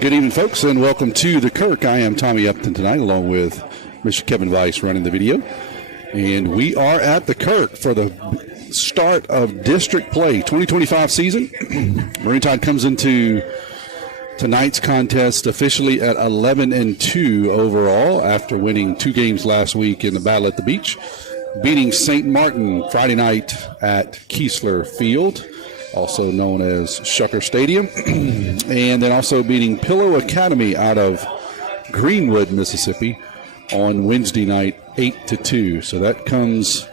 Good evening, folks, and welcome to the Kirk. I am Tommy Upton tonight, along with Mr. Kevin Weiss running the video. And we are at the Kirk for the start of district play, 2025 season. Marine Tide comes into tonight's contest officially at 11-2 overall after winning 2 games last week in the Battle at the Beach, beating St. Martin Friday night at Keesler Field, also known as Shucker Stadium, and then also beating Pillow Academy out of Greenwood, Mississippi on Wednesday night, 8-2. So that comes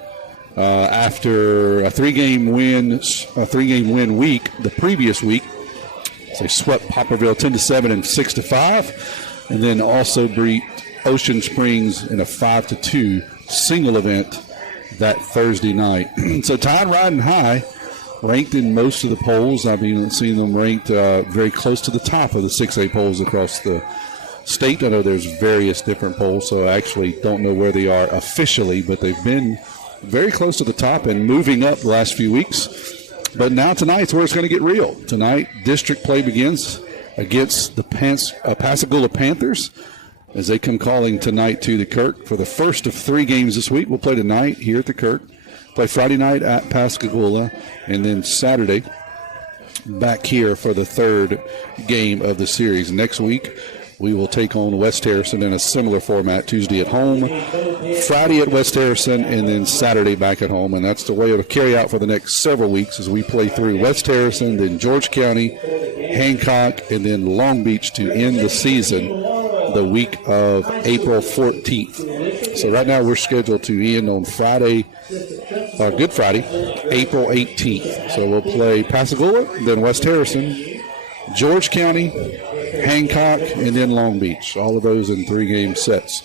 after a three-game win week the previous week. So they swept Poplarville 10-7 and 6-5, and then also beat Ocean Springs in a 5-2 single event that Thursday night. So Tide riding high, ranked in most of the polls. I've even seen them ranked very close to the top of the 6A polls across the state. I know there's various different polls, so I actually don't know where they are officially, but they've been very close to the top and moving up the last few weeks. But now tonight's where it's going to get real. Tonight, district play begins against the Pascagoula Panthers as they come calling tonight to the Kirk for the first of 3 games this week. We'll play tonight here at the Kirk, play Friday night at Pascagoula, and then Saturday back here for the 3rd game of the series. Next week, we will take on West Harrison in a similar format, Tuesday at home, Friday at West Harrison, and then Saturday back at home. And that's the way it'll carry out for the next several weeks as we play through West Harrison, then George County, Hancock, and then Long Beach to end the season the week of April 14th. So right now we're scheduled to end on Friday, Good Friday, April 18th. So we'll play Pascagoula, then West Harrison, George County, Hancock, and then Long Beach. All of those in 3-game sets.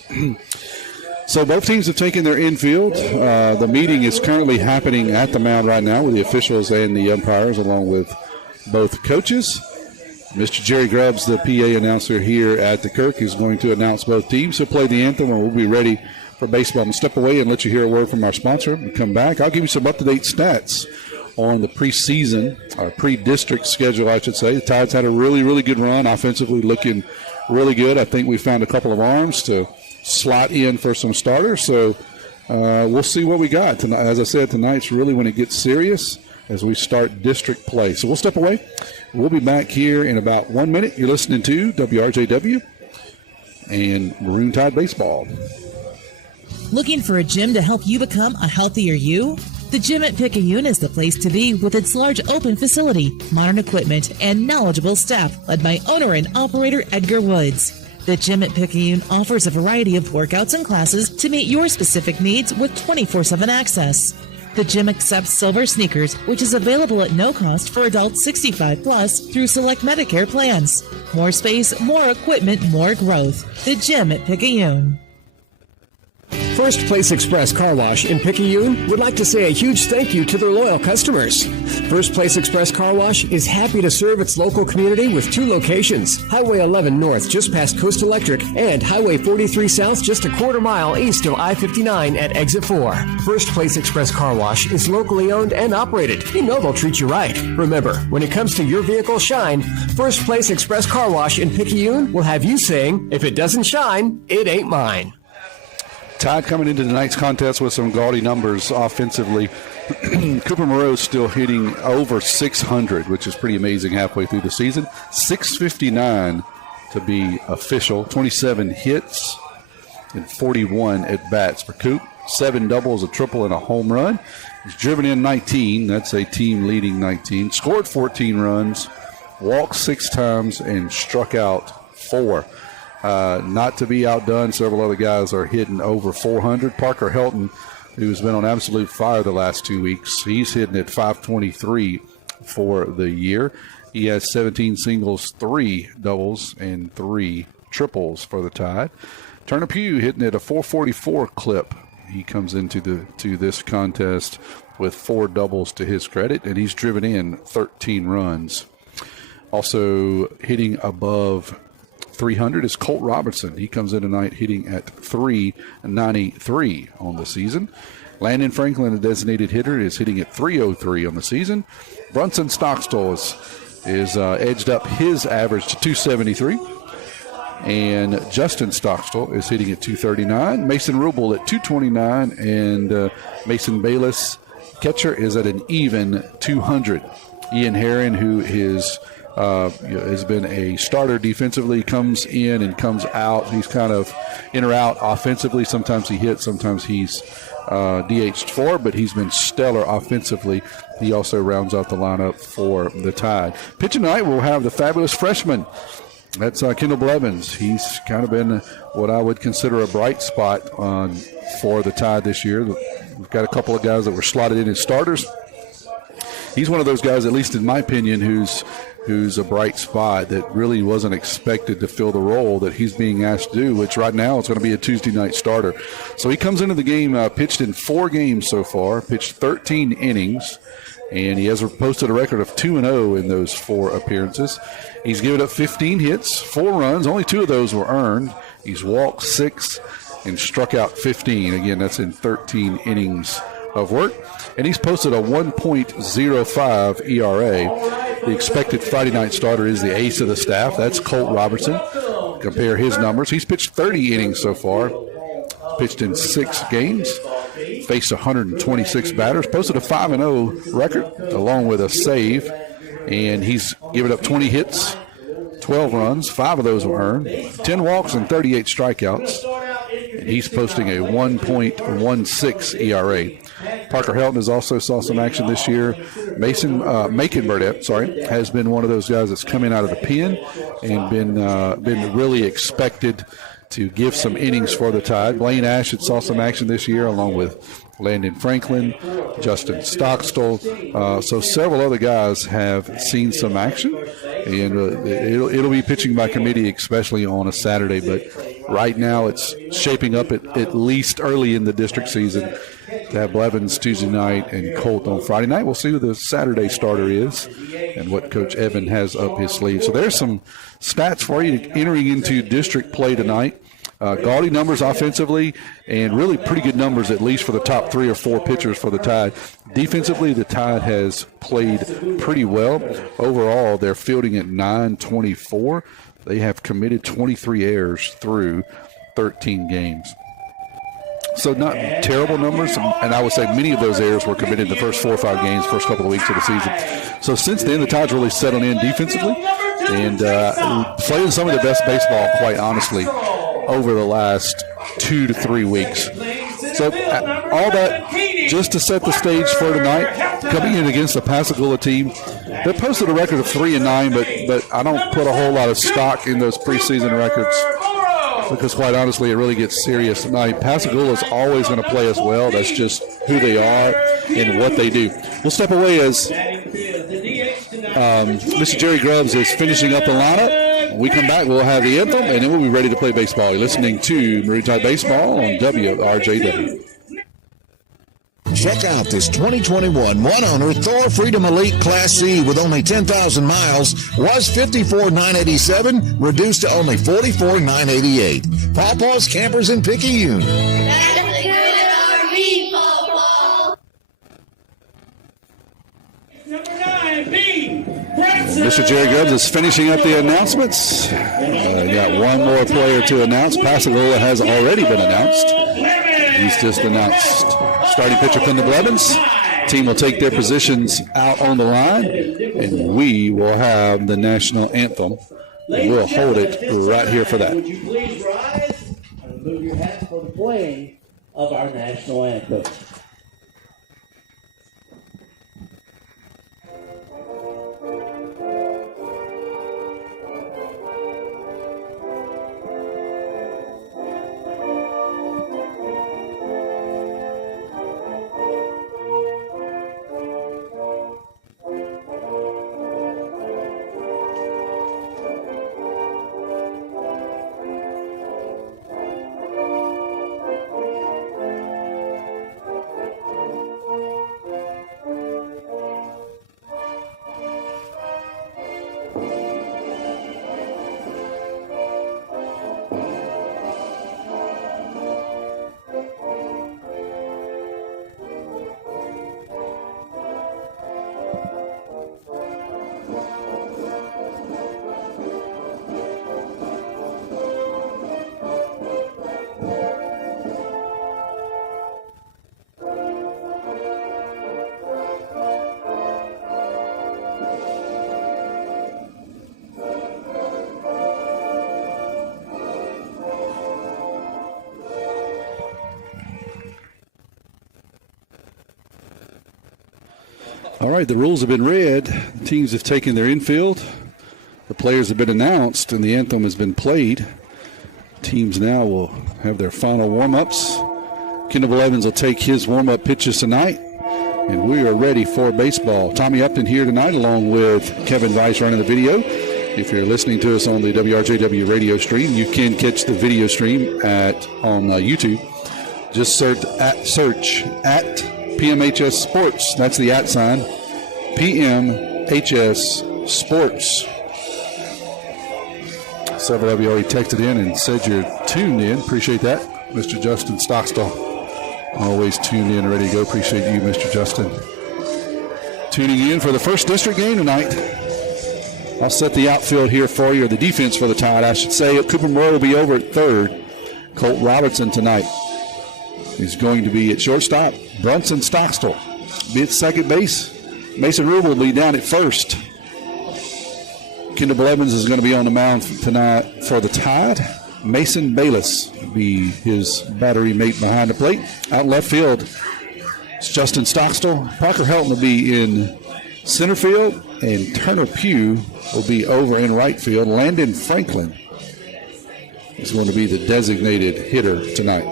So both teams have taken their infield. The meeting is currently happening at the mound right now with the officials and the umpires, along with both coaches. Mr. Jerry Grubbs, the PA announcer here at the Kirk, is going to announce both teams. He'll play the anthem, and we'll be ready for baseball. I'm going to step away and let you hear a word from our sponsor. We'll come back. I'll give you some up-to-date stats on the preseason, or pre-district schedule, I should say. The Tides had a really, really good run, offensively looking really good. I think we found a couple of arms to slot in for some starters. So we'll see what we got. Tonight, as I said, tonight's really when it gets serious as we start district play. So we'll step away. We'll be back here in about 1 minute. You're listening to WRJW and Maroon Tide Baseball. Looking for a gym to help you become a healthier you? The gym at Picayune is the place to be with its large open facility, modern equipment, and knowledgeable staff led by owner and operator Edgar Woods. The gym at Picayune offers a variety of workouts and classes to meet your specific needs with 24/7 access. The gym accepts silver sneakers, which is available at no cost for adults 65 plus through select Medicare plans. More space, more equipment, more growth. The gym at Picayune. First Place Express Car Wash in Picayune would like to say a huge thank you to their loyal customers. First Place Express Car Wash is happy to serve its local community with 2 locations, Highway 11 North just past Coast Electric and Highway 43 South just a quarter-mile east of I-59 at Exit 4. First Place Express Car Wash is locally owned and operated. You know they'll treat you right. Remember, when it comes to your vehicle's shine, First Place Express Car Wash in Picayune will have you saying, if it doesn't shine, it ain't mine. Tide coming into tonight's contest with some gaudy numbers offensively. Cooper Moreau still hitting over 600, which is pretty amazing halfway through the season. 659 to be official. 27 hits and 41 at-bats for Coop. 7 doubles, a triple, and a home run. He's driven in 19. That's a team-leading 19. Scored 14 runs, walked 6 times, and struck out 4. Not to be outdone, several other guys are hitting over 400. Parker Helton, who's been on absolute fire the last 2 weeks, he's hitting at 523 for the year. He has 17 singles, 3 doubles, and 3 triples for the Tide. Turner Pugh hitting at a 444 clip. He comes into this contest with 4 doubles to his credit, and he's driven in 13 runs. Also hitting above 300 is Colt Robertson. He comes in tonight hitting at 393 on the season. Landon Franklin, a designated hitter, is hitting at 303 on the season. Brunson Stockstill is is edged up his average to 273. And Justin Stockstill is hitting at 239. Mason Rubel at 229. And Mason Bayless, catcher, is at an even 200. Ian Herron, who is has been a starter defensively, comes in and comes out. He's kind of in or out offensively. Sometimes he hits, sometimes he's DH'd for, but he's been stellar offensively. He also rounds out the lineup for the Tide. Pitching tonight, we'll have the fabulous freshman. That's Kendall Blevins. He's kind of been what I would consider a bright spot for the Tide this year. We've got a couple of guys that were slotted in as starters. He's one of those guys, at least in my opinion, who's a bright spot that really wasn't expected to fill the role that he's being asked to do, which right now is going to be a Tuesday night starter. So he comes into the game, pitched in 4 games so far, pitched 13 innings, and he has posted a record of 2-0 in those 4 appearances. He's given up 15 hits, 4 runs. Only 2 of those were earned. He's walked 6 and struck out 15. Again, that's in 13 innings of work. And he's posted a 1.05 ERA. The expected Friday night starter is the ace of the staff. That's Colt Robertson. Compare his numbers. He's pitched 30 innings so far. Pitched in 6 games. Faced 126 batters. Posted a 5-0 record along with a save. And he's given up 20 hits, 12 runs, 5 of those were earned, 10 walks and 38 strikeouts. And he's posting a 1.16 ERA. Parker Helton has also saw some action this year. Macon Burdett, has been one of those guys that's coming out of the pen and been really expected to give some innings for the Tide. Blaine Ash had saw some action this year along with Landon Franklin, Justin Stockstill. So several other guys have seen some action, and it'll be pitching by committee, especially on a Saturday. But right now it's shaping up at least early in the district season to have Blevins Tuesday night and Colt on Friday night. We'll see who the Saturday starter is and what Coach Evan has up his sleeve. So there's some stats for you entering into district play tonight. Gaudy numbers offensively, and really pretty good numbers, at least for the top 3 or 4 pitchers for the Tide. Defensively, the Tide has played pretty well. Overall, they're fielding at .924. They have committed 23 errors through 13 games. So not terrible numbers, and I would say many of those errors were committed in the first 4 or 5 games, first couple of weeks of the season. So since then, the Tide's really settled in defensively and playing some of the best baseball, quite honestly, over the last 2 to 3 weeks. So all that just to set the stage for tonight. Coming in against the Pascagoula team, they posted a record of 3-9, but I don't put a whole lot of stock in those preseason records because, quite honestly, it really gets serious tonight. Pascagoula is always going to play us well. That's just who they are and what they do. We'll step away as Mr. Jerry Grubbs is finishing up the lineup. When we come back, we'll have the anthem, and then we'll be ready to play baseball. You're listening to Marine Tide Baseball on WRJW. Check out this 2021 one-owner Thor Freedom Elite Class C with only 10,000 miles. Was $54,987, reduced to only $44,988. Pawpaw's Campers in Picayune. That's a good RV, Pawpaw. Number 9, B. Mr. Jerry Grubbs is finishing up the announcements. Got one more player to announce. Pascagoula has already been announced. He's just announced starting pitcher Kendall Blevins. Team will take their positions out on the line, and we will have the national anthem. And we'll hold it right here for that. Would you please rise and remove your hats for the playing of our national anthem? All right, the rules have been read. The teams have taken their infield. The players have been announced, and the anthem has been played. Teams now will have their final warm-ups. Kendall Evans will take his warm-up pitches tonight, and we are ready for baseball. Tommy Upton here tonight along with Kevin Weiss running the video. If you're listening to us on the WRJW radio stream, you can catch the video stream on YouTube. Just search at PMHS Sports. That's the @ sign. PMHS Sports. Several of you already texted in and said you're tuned in. Appreciate that. Mr. Justin Stockstill, always tuned in, ready to go. Appreciate you, Mr. Justin. Tuning in for the first district game tonight. I'll set the outfield here for you, or the defense for the Tide, I should say. Cooper Moore will be over at third. Colt Robertson tonight is going to be at shortstop. Brunson Stockstill will be at second base. Mason Rubel will be down at first. Kendall Evans is going to be on the mound tonight for the Tide. Mason Bayless will be his battery mate behind the plate. Out left field, it's Justin Stockstill. Parker Helton will be in center field, and Turner Pugh will be over in right field. Landon Franklin is going to be the designated hitter tonight.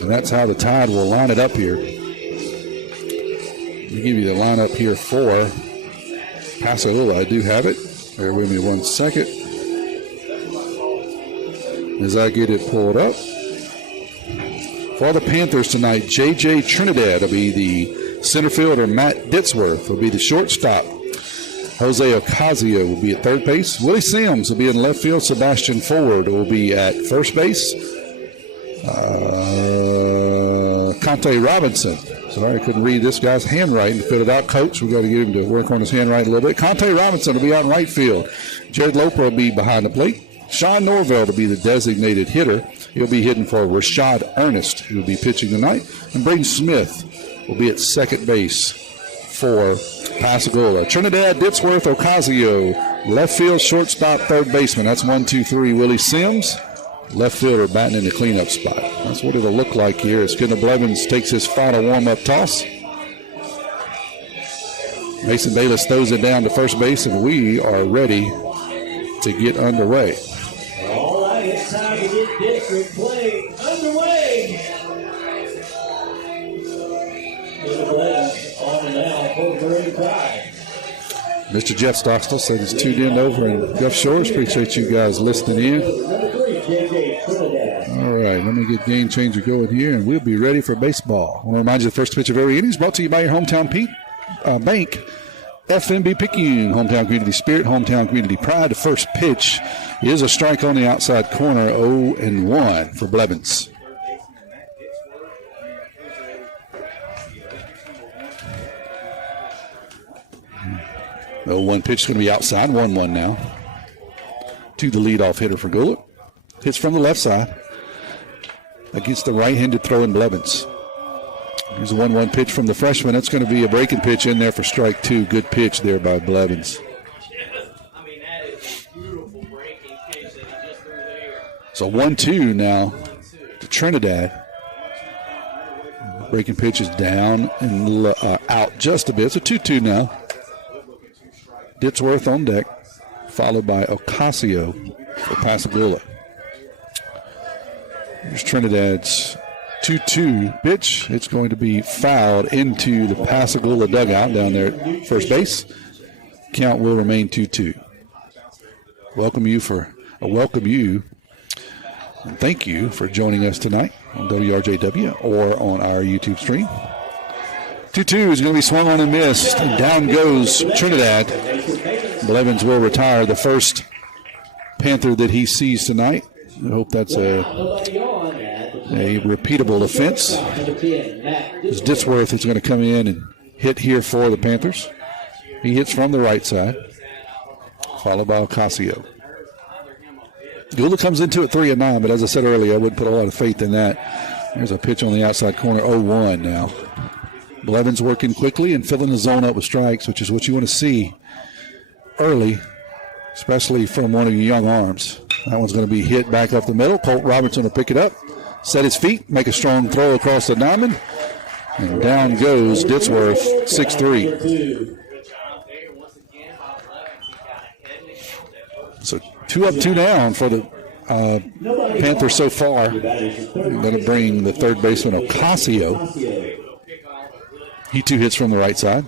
And that's how the Tide will line it up here. Let me give you the lineup here for Pascagoula. I do have it. Bear with me 1 second as I get it pulled up. For the Panthers tonight, J.J. Trinidad will be the center fielder. Matt Ditzworth will be the shortstop. Jose Ocasio will be at third base. Willie Sims will be in left field. Sebastian Ford will be at first base. Conte Robinson. Sorry, I couldn't read this guy's handwriting to fill it out. Coach, we've got to get him to work on his handwriting a little bit. Conte Robinson will be out in right field. Jared Loper will be behind the plate. Sean Norvell will be the designated hitter. He'll be hitting for Rashad Ernest, who will be pitching tonight. And Braden Smith will be at second base for Pascagoula. Trinidad, Ditzworth, Ocasio, left field, shortstop, third baseman. That's 1, 2, 3. Willie Sims, left fielder, batting in the cleanup spot. That's what it'll look like here as Kendall Evans takes his final warm-up toss. Mason Bayless throws it down to first base, and we are ready to get underway. All right, it's time to get district play underway. Kendall Evans on the mound for the Marine Pride. Mr. Jeff Stockstill said he's tuned in over in Gulf Shores. Appreciate you guys listening in. All right, let me get Game Changer going here, and we'll be ready for baseball. I want to remind you the first pitch of every inning is brought to you by your hometown bank, FNB Picayune, hometown community spirit, hometown community pride. The first pitch is a strike on the outside corner, 0-1 for Blevins. The 0-1 pitch is going to be outside, 1-1 now to the leadoff hitter for Goulet. Hits from the left side against the right-handed throwing Blevins. Here's a 1-1 pitch from the freshman. That's going to be a breaking pitch in there for strike two. Good pitch there by Blevins. So 1-2 now to Trinidad. Breaking pitch is down and out just a bit. So 2-2 now. Ditzworth on deck, followed by Ocasio for Pascagoula. Here's Trinidad's 2-2 pitch. It's going to be fouled into the Pascagoula dugout down there at first base. Count will remain 2-2. Welcome you and thank you for joining us tonight on WRJW or on our YouTube stream. 2-2 is going to be swung on and missed. And down goes Trinidad. Blevins will retire the first Panther that he sees tonight. I hope that's a repeatable offense. As Ditzworth is going to come in and hit here for the Panthers. He hits from the right side, followed by Ocasio. Gula comes into it 3-9, but as I said earlier, I wouldn't put a lot of faith in that. There's a pitch on the outside corner, 0-1 now. Blevins working quickly and filling the zone up with strikes, which is what you want to see early, especially from one of your young arms. That one's going to be hit back up the middle. Colt Robertson will pick it up, set his feet, make a strong throw across the diamond. And down goes Ditzworth, 6'3". So 2 up, 2 down for the Panthers so far. Going to bring the third baseman Ocasio. He 2 hits from the right side.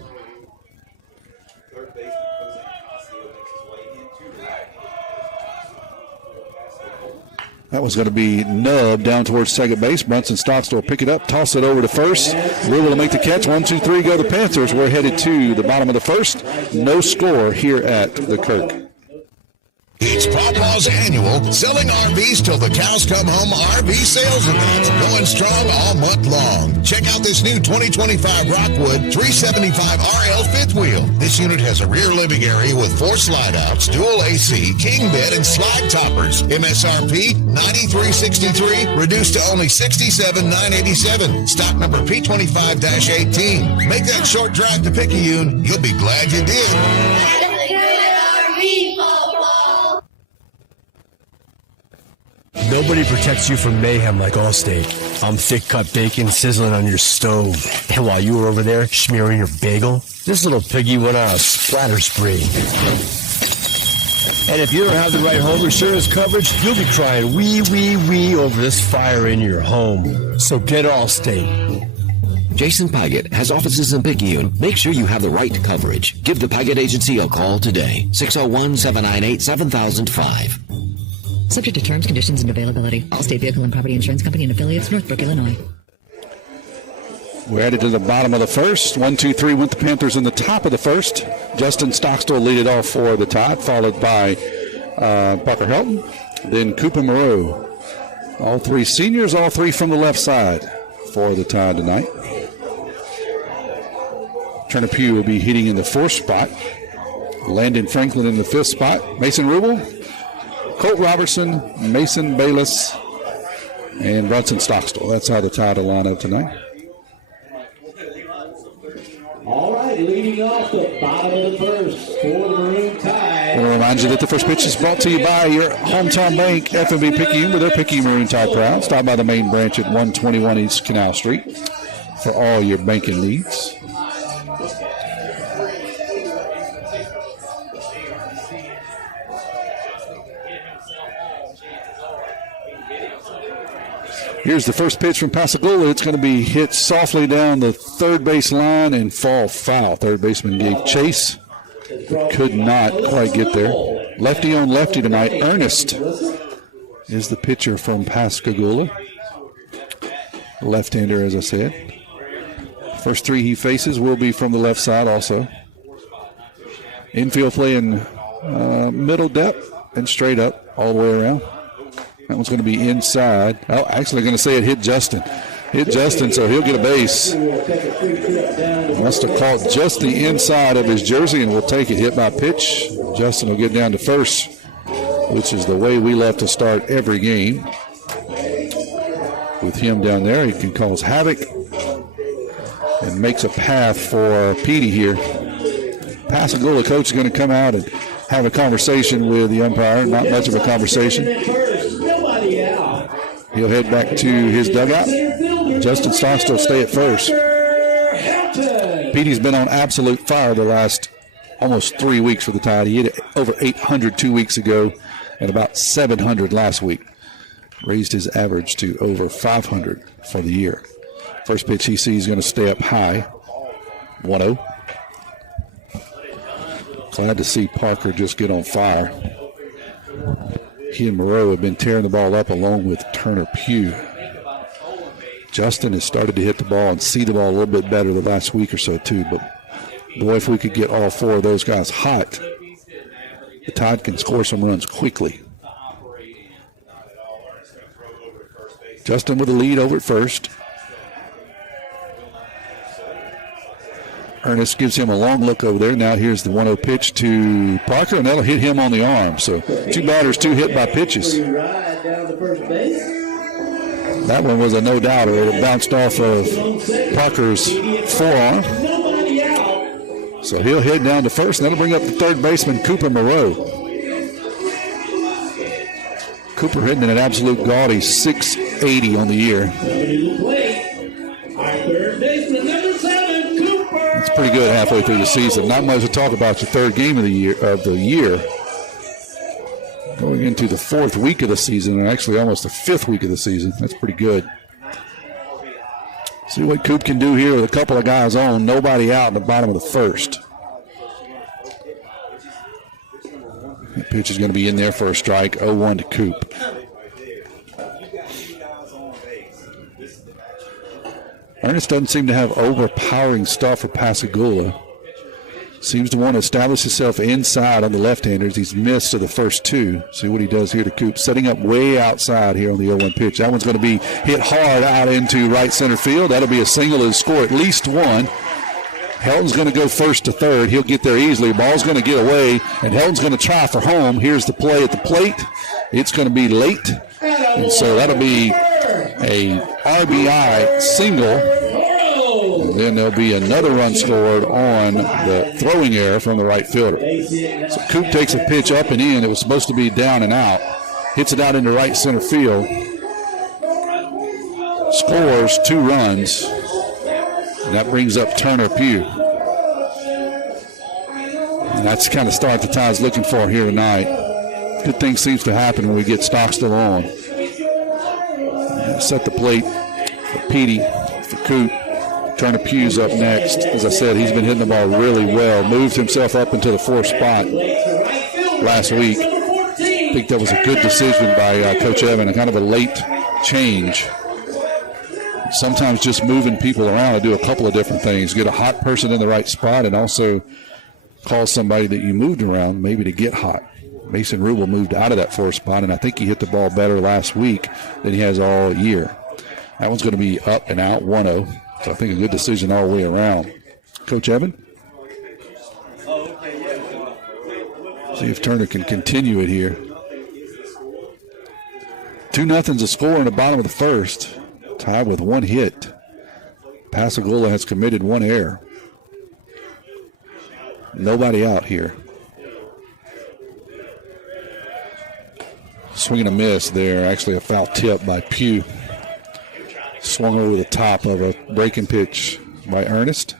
That was going to be nubbed down towards second base. Brunson Stockstill pick it up, toss it over to first. Rubel to make the catch. 1, 2, 3, go the Panthers. We're headed to the bottom of the first. No score here at the Kirk. It's Pawpaw's annual Selling RVs Till the Cows Come Home RV sales event. Going strong all month long. Check out this new 2025 Rockwood 375 RL fifth wheel. This unit has a rear living area with 4 slide outs, dual AC, king bed, and slide toppers. MSRP $93.63, reduced to only $67,987. Stock number P25-18. Make that short drive to Picayune. You'll be glad you did. That's a good RV, Pawpaw. Nobody protects you from mayhem like Allstate. I'm thick-cut bacon sizzling on your stove. And while you were over there smearing your bagel, this little piggy went on a splatter spree. And if you don't have the right home insurance coverage, you'll be crying wee over this fire in your home. So get Allstate. Jason Paget has offices in Picayune. Make sure you have the right coverage. Give the Paget Agency a call today. 601-798-7005. Subject to terms, conditions, and availability. Allstate Vehicle and Property Insurance Company and affiliates, Northbrook, Illinois. We're headed to the bottom of the first. 1, 2, 3 went the Panthers in the top of the first. Justin Stockstill lead it off for the Tide, followed by Parker Helton, then Cooper Moreau. All 3 seniors, all 3 from the left side for the Tide tonight. Turner Pugh will be hitting in the 4th spot. Landon Franklin in the 5th spot. Mason Rubel, Colt Robertson, Mason Bayless, and Brunson Stockstill. That's how the Tide will line up tonight. All right, leading off the bottom of the first for the Maroon Tide. I want to remind you that the first pitch is brought to you by your hometown bank, FNB Picayune, with their Picayune Maroon Tide proud. Stop by the main branch at 121 East Canal Street for all your banking needs. Here's the first pitch from Pascagoula. It's going to be hit softly down the third base line and fall foul. Third baseman gave chase, but could not quite get there. Lefty on lefty tonight. Ernest is the pitcher from Pascagoula. Left-hander, as I said. First 3 he faces will be from the left side also. Infield play in middle depth and straight up all the way around. That one's going to be inside. Oh, actually going to say it hit Justin. Hit Justin, so he'll get a base. Must have caught just the inside of his jersey, and we'll take it. Hit by pitch. Justin will get down to first, which is the way we love to start every game. With him down there, he can cause havoc and makes a path for Petey here. Pascagoula coach is going to come out and have a conversation with the umpire. Not much of a conversation. He'll head back to his dugout. Justin Stockstill will stay at first. Petey's been on absolute fire the last almost 3 weeks for the Tide. He hit over 800 2 weeks ago and about 700 last week. Raised his average to over 500 for the year. First pitch he sees is going to stay up high. 1-0. Glad to see Parker just get on fire. He and Moreau have been tearing the ball up along with Turner Pugh. Justin has started to hit the ball and see the ball a little bit better the last week or so too. But boy, if we could get all 4 of those guys hot, the Tide can score some runs quickly. Justin with the lead over at first. Ernest gives him a long look over there. Now here's the 1-0 pitch to Parker, and that'll hit him on the arm. So 2 batters, 2 hit by pitches. That one was a no-doubter. It bounced off of Parker's forearm. So he'll head down to first, and that'll bring up the third baseman, Cooper Moreau. Cooper hitting an absolute gaudy 680 on the year. Our third baseman, pretty good halfway through the season. Not much to talk about your third game of the year. Going into the fourth week of the season, and actually almost the fifth week of the season. That's pretty good. See what Coop can do here with a couple of guys on. Nobody out in the bottom of the first. That pitch is going to be in there for a strike. 0-1 to Coop. Ernest doesn't seem to have overpowering stuff for Pascagoula. Seems to want to establish himself inside on the left-handers. He's missed to the first two. See what he does here to Coop. Setting up way outside here on the 0-1 pitch. That one's going to be hit hard out into right center field. That'll be a single and score at least one. Helton's going to go first to third. He'll get there easily. Ball's going to get away, and Helton's going to try for home. Here's the play at the plate. It's going to be late, and so that'll be a RBI single. And then there'll be another run scored on the throwing error from the right fielder. So Coop takes a pitch up and in. It was supposed to be down and out. Hits it out into right center field. Scores 2 runs. And that brings up Turner Pugh. And that's the kind of start the Tide's looking for here tonight. Good thing seems to happen when we get Stockstill on. Set the plate for Petey, for Coop. Turner Pugh's up next. As I said, he's been hitting the ball really well. Moved himself up into the 4th spot last week. I think that was a good decision by Coach Evan, a kind of a late change. Sometimes just moving people around to do a couple of different things. Get a hot person in the right spot and also call somebody that you moved around maybe to get hot. Mason Rubel moved out of that 4th spot, and I think he hit the ball better last week than he has all year. That one's going to be up and out, 1-0. So I think a good decision all the way around. Coach Evan? See if Turner can continue it here. 2-0's a score in the bottom of the first. Tied with 1 hit. Pascagoula has committed 1 error. Nobody out here. Swing and a miss there. Actually a foul tip by Pugh. Swung over the top of a breaking pitch by Ernest.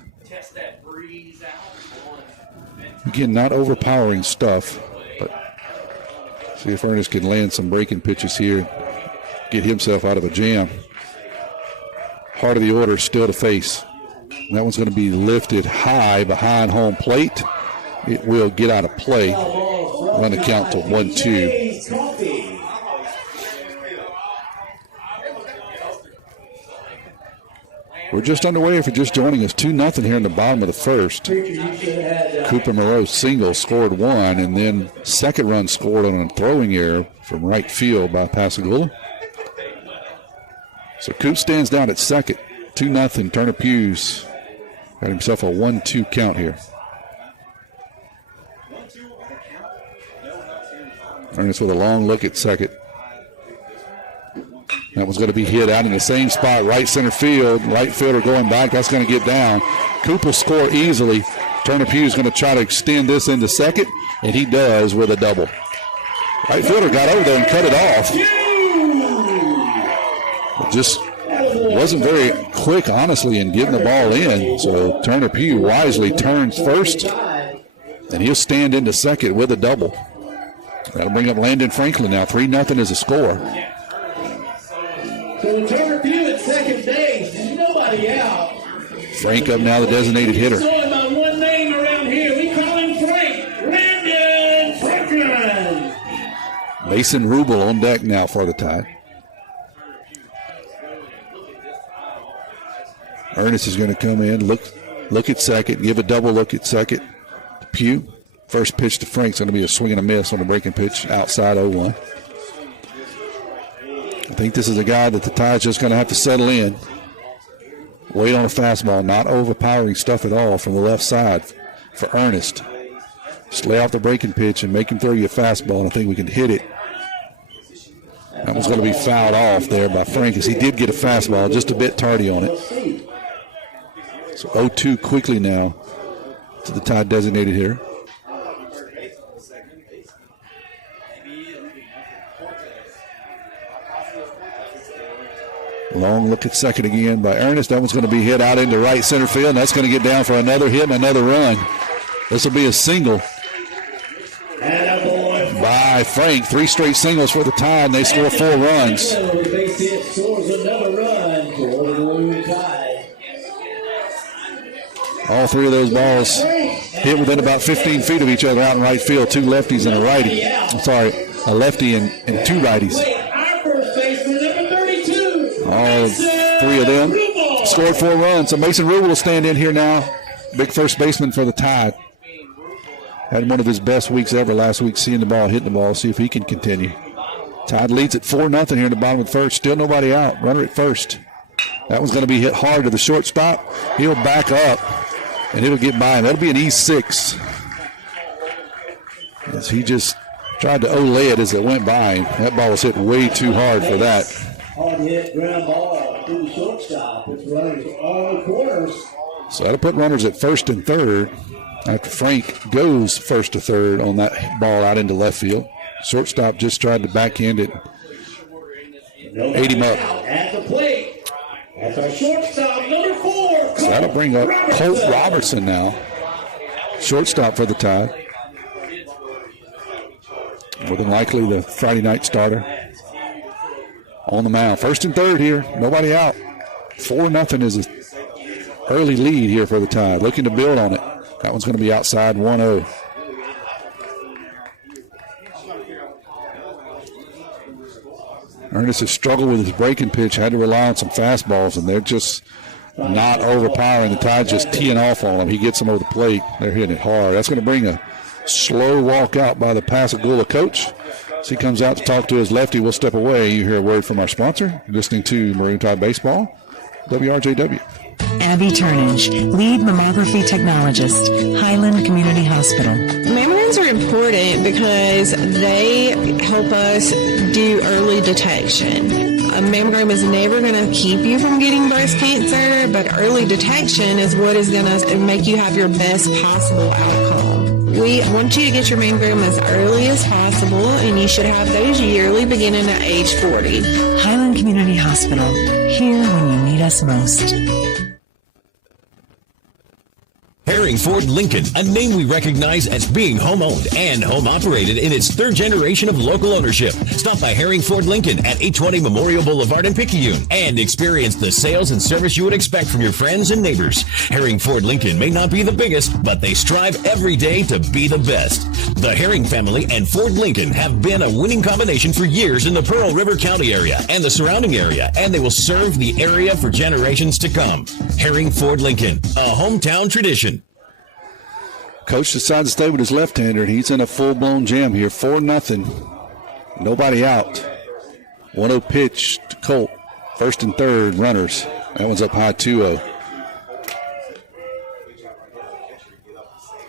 Again, not overpowering stuff, but see if Ernest can land some breaking pitches here, get himself out of a jam. Heart of the order still to face. That one's going to be lifted high behind home plate. It will get out of play. Run the count to 1-2. We're just underway if you're just joining us. 2-0 here in the bottom of the first. Cooper Moreau single scored 1, and then second run scored on a throwing error from right field by Pascagoula. So Coop stands down at second. 2-0. Turner Pugh's got himself a 1-2 count here. Ernest with a long look at second. That one's going to be hit out in the same spot, right center field. Right fielder going back. That's going to get down. Coop will score easily. Turner Pugh's going to try to extend this into second, and he does with a double. Right fielder got over there and cut it off. It just wasn't very quick, honestly, in getting the ball in. So Turner Pugh wisely turns first, and he'll stand into second with a double. That'll bring up Landon Franklin now. 3-0 is a score. So Turner Pugh at second base. Nobody out. Frank up now, the designated hitter. There's only about one name around here. We call him Frank. Landon Franklin. Mason Rubel on deck now for the Tide. Ernest is going to come in, look at second, give a double look at second. Pugh. First pitch to Frank's going to be a swing and a miss on a breaking pitch outside 0-1. I think this is a guy that the Tide's just going to have to settle in. Wait on a fastball, not overpowering stuff at all from the left side for Ernest. Just lay off the breaking pitch and make him throw you a fastball, and I think we can hit it. That one's going to be fouled off there by Frank, as he did get a fastball, just a bit tardy on it. So 0-2 quickly now to the Tide designated hitter. Long look at second again by Ernest. That one's going to be hit out into right center field, and that's going to get down for another hit and another run. This will be a single by Frank. 3 straight singles for the Tide, and they score 4 runs. Base hit scores another run for the Blue Tide. All 3 of those balls hit within about 15 feet of each other out in right field. 2 lefties and a righty. I'm sorry, a lefty and 2 righties. Our first baseman, number 32. All 3 of them scored 4 runs. So Mason Rubel will stand in here now. Big first baseman for the Tide. Had one of his best weeks ever last week, seeing the ball, hitting the ball, see if he can continue. Tide leads at 4-0 here in the bottom of the first. Still nobody out. Runner at first. That one's going to be hit hard to the shortstop. He'll back up, and it'll get by him. That'll be an E6. As he just tried to olay it as it went by him. That ball was hit way too hard for that. Hard hit ground ball to the shortstop. It's runners all the corners. So that'll put runners at first and third after Frank goes first to third on that ball out into left field. Shortstop just tried to backhand it. Ate him up. At the plate. That's our shortstop, number 4. So that'll bring up Colt Robertson now. Shortstop for the Tide. More than likely the Friday night starter. On the mound. First and third here. Nobody out. 4-0 is an early lead here for the Tide. Looking to build on it. That one's going to be outside 1-0. Ernest has struggled with his breaking pitch, had to rely on some fastballs, and they're just not overpowering. The Tide just teeing off on him. He gets them over the plate. They're hitting it hard. That's going to bring a slow walk out by the Pascagoula coach. As he comes out to talk to his lefty, we'll step away. You hear a word from our sponsor. You're listening to Maroon Tide Baseball, WRJW. Abby Turnage, lead mammography technologist, Highland Community Hospital. Mammograms are important because they help us do early detection. A mammogram is never going to keep you from getting breast cancer, but early detection is what is going to make you have your best possible outcome. We want you to get your mammogram as early as possible, and you should have those yearly beginning at age 40. Highland Community Hospital, here when you need us most. Herring Ford Lincoln, a name we recognize as being home-owned and home-operated in its 3rd generation of local ownership. Stop by Herring Ford Lincoln at 820 Memorial Boulevard in Picayune and experience the sales and service you would expect from your friends and neighbors. Herring Ford Lincoln may not be the biggest, but they strive every day to be the best. The Herring family and Ford Lincoln have been a winning combination for years in the Pearl River County area and the surrounding area, and they will serve the area for generations to come. Herring Ford Lincoln, a hometown tradition. Coach decides to stay with his left-hander, and he's in a full-blown jam here. 4-0. Nobody out. 1-0 pitch to Colt. First and third, runners. That one's up high 2-0.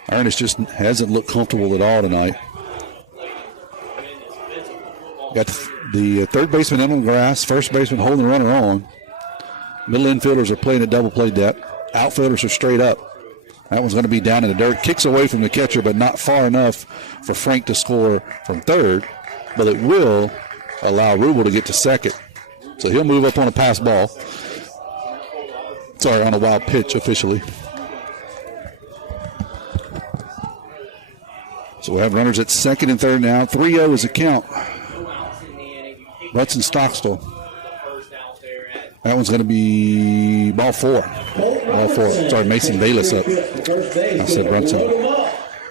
Ernest just hasn't looked comfortable at all tonight. Got the third baseman in on the grass, first baseman holding the runner on. Middle infielders are playing at double play depth. Outfielders are straight up. That one's going to be down in the dirt. Kicks away from the catcher, but not far enough for Frank to score from third. But it will allow Rubel to get to second. So he'll move up on a pass ball. Sorry, on a wild pitch officially. So we have runners at second and third now. 3-0 is the count. Brunson Stockstill. That one's going to be ball 4. Ball 4. Sorry, Mason Bayless up. I said Brunson.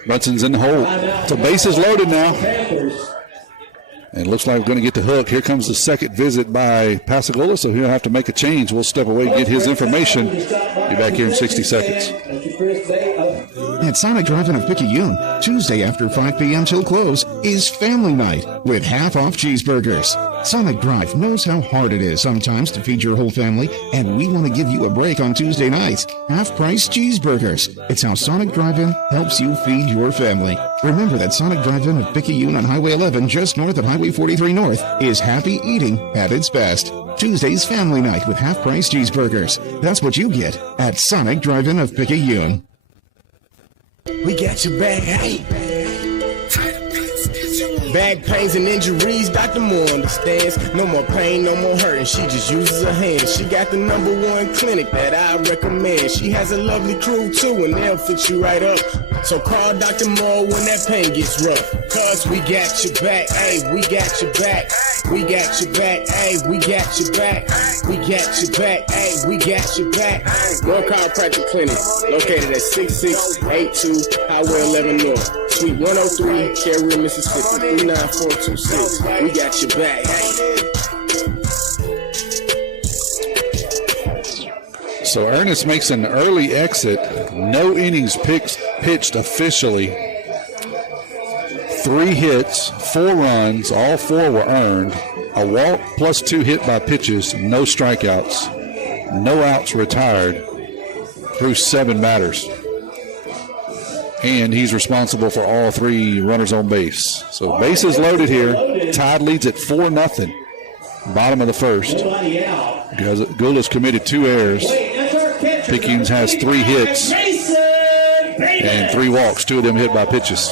Brunson's in the hole. So base is loaded now. And it looks like we're going to get the hook. Here comes the second visit by Pascagoula, so he'll have to make a change. We'll step away, get his information. Be back here in 60 seconds. At Sonic Drive-In of Picayune, Tuesday after 5 p.m. till close is Family Night with half-off cheeseburgers. Sonic Drive knows how hard it is sometimes to feed your whole family, and we want to give you a break on Tuesday nights. Half-price cheeseburgers. It's how Sonic Drive-In helps you feed your family. Remember that Sonic Drive-In of Picayune on Highway 11, just north of Highway 43 North, is happy eating at its best. Tuesday's Family Night with half-price cheeseburgers. That's what you get at Sonic Drive-In of We got your back. Hey. Back pains and injuries, Dr. Moore understands. No more pain, no more hurting. She just uses her hands. She got the #1 clinic that I recommend. She has a lovely crew too, and they'll fix you right up. So call Dr. Moore when that pain gets rough. Cause we got your back, ayy, we got your back. We got your back, ayy, we got your back. We got your back, ayy, we got your back. Moore Chiropractic Clinic, located at 6682 Highway 11 North, Suite 103, Cary, Mississippi, 39426. We got your back. So Ernest makes an early exit. No innings pitched officially. 3 hits, 4 runs, all 4 were earned. A walk plus 2 hit by pitches, no strikeouts, no outs retired through 7 batters. And he's responsible for all 3 runners on base. So bases loaded here. Tide leads at 4-0. Bottom of the first. Gula's committed 2 errors. Picayune has 3 hits and 3 walks, 2 of them hit by pitches.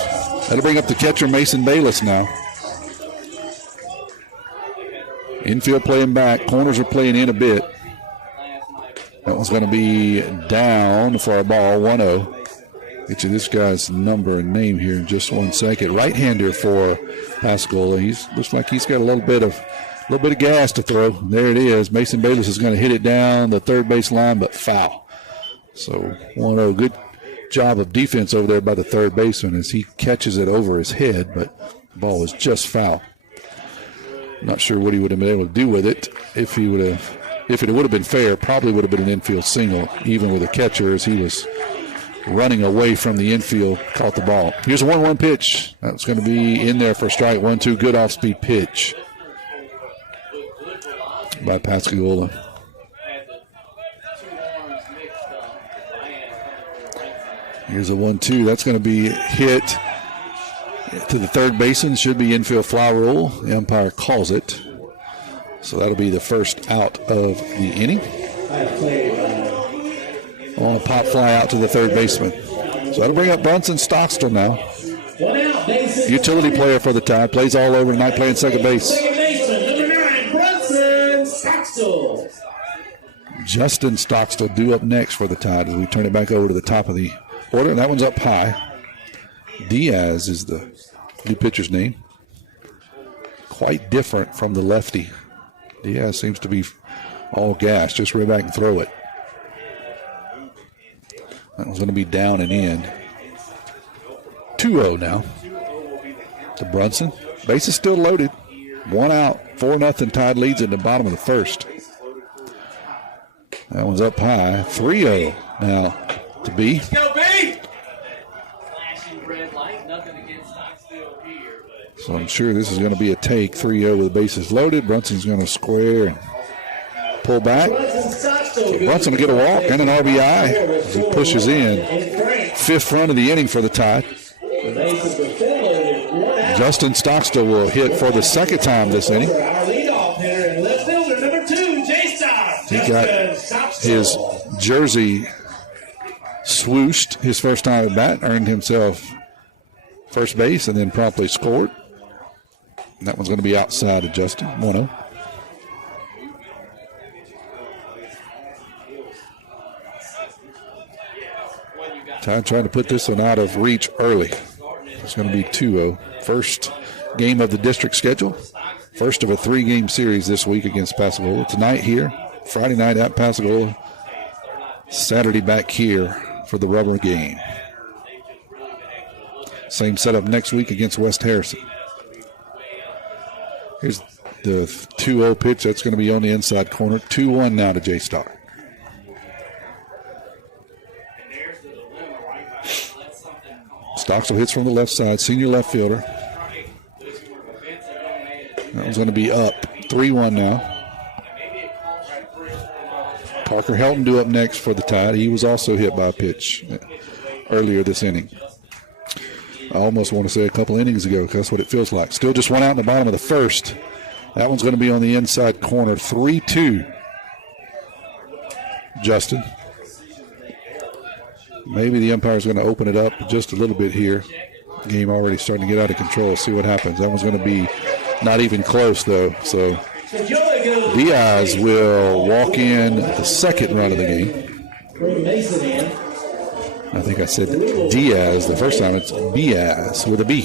That'll bring up the catcher, Mason Bayless now. Infield playing back. Corners are playing in a bit. That one's going to be down for a ball, 1-0. Get you this guy's number and name here in just 1 second. Right-hander for Pascagoula. Looks like he's got a little bit of gas to throw. There it is. Mason Bayless is going to hit it down the third base line, but foul. So 1-0. Good job of defense over there by the third baseman as he catches it over his head, but the ball was just foul. Not sure what he would have been able to do with it if it would have been fair. Probably would have been an infield single, even with a catcher, as he was running away from the infield, caught the ball. Here's a 1-1 pitch. That's going to be in there for strike 1-2. Good off-speed pitch by Pascagoula. Here's a 1-2. That's going to be hit to the third baseman. Should be infield fly rule. The umpire calls it. So that'll be the first out of the inning. On a pop fly out to the third baseman. So that'll bring up Bronson Stockstill now. Utility player for the Tide. Plays all over tonight, playing second base. Justin Stockstill due up next for the Tide as we turn it back over to the top of the order. That one's up high. Diaz is the new pitcher's name. Quite different from the lefty. Diaz seems to be all gas. Just rear back and throw it. That one's going to be down and in. 2-0 now to Brunson. Base is still loaded. 1 out. 4-0. Tide leads in the bottom of the first. That one's up high. 3-0 now to B. So I'm sure this is going to be a take. 3-0 with the bases loaded. Brunson's going to square and pull back. Brunson will get a walk and an RBI as he pushes in. 5th run of the inning for the Tide. Justin Stockstill will hit for the 2nd time this inning. He got his jersey swooshed his first time at bat, earned himself first base, and then promptly scored. And that one's going to be outside of Justin. 1-0. Tide trying to put this one out of reach early. It's going to be 2-0. First game of the district schedule. First of a 3-game series this week against Pascagoula. Tonight here, Friday night at Pascagoula. Saturday back here for the rubber game. Same setup next week against West Harrison. Here's the 2-0 pitch. That's going to be on the inside corner. 2-1 now to J-Star. Stockstill hits from the left side. Senior left fielder. That one's going to be up. 3-1 now. Parker Helton due up next for the Tide. He was also hit by a pitch earlier this inning. I almost want to say a couple innings ago because that's what it feels like. Still just 1 out in the bottom of the first. That one's going to be on the inside corner. 3-2. Justin. Maybe the umpire's going to open it up just a little bit here Game already starting to get out of control. See what happens. That one's going to be not even close, though. So Diaz will walk in the second run of the game. I think I said Diaz the first time. It's Diaz with a B.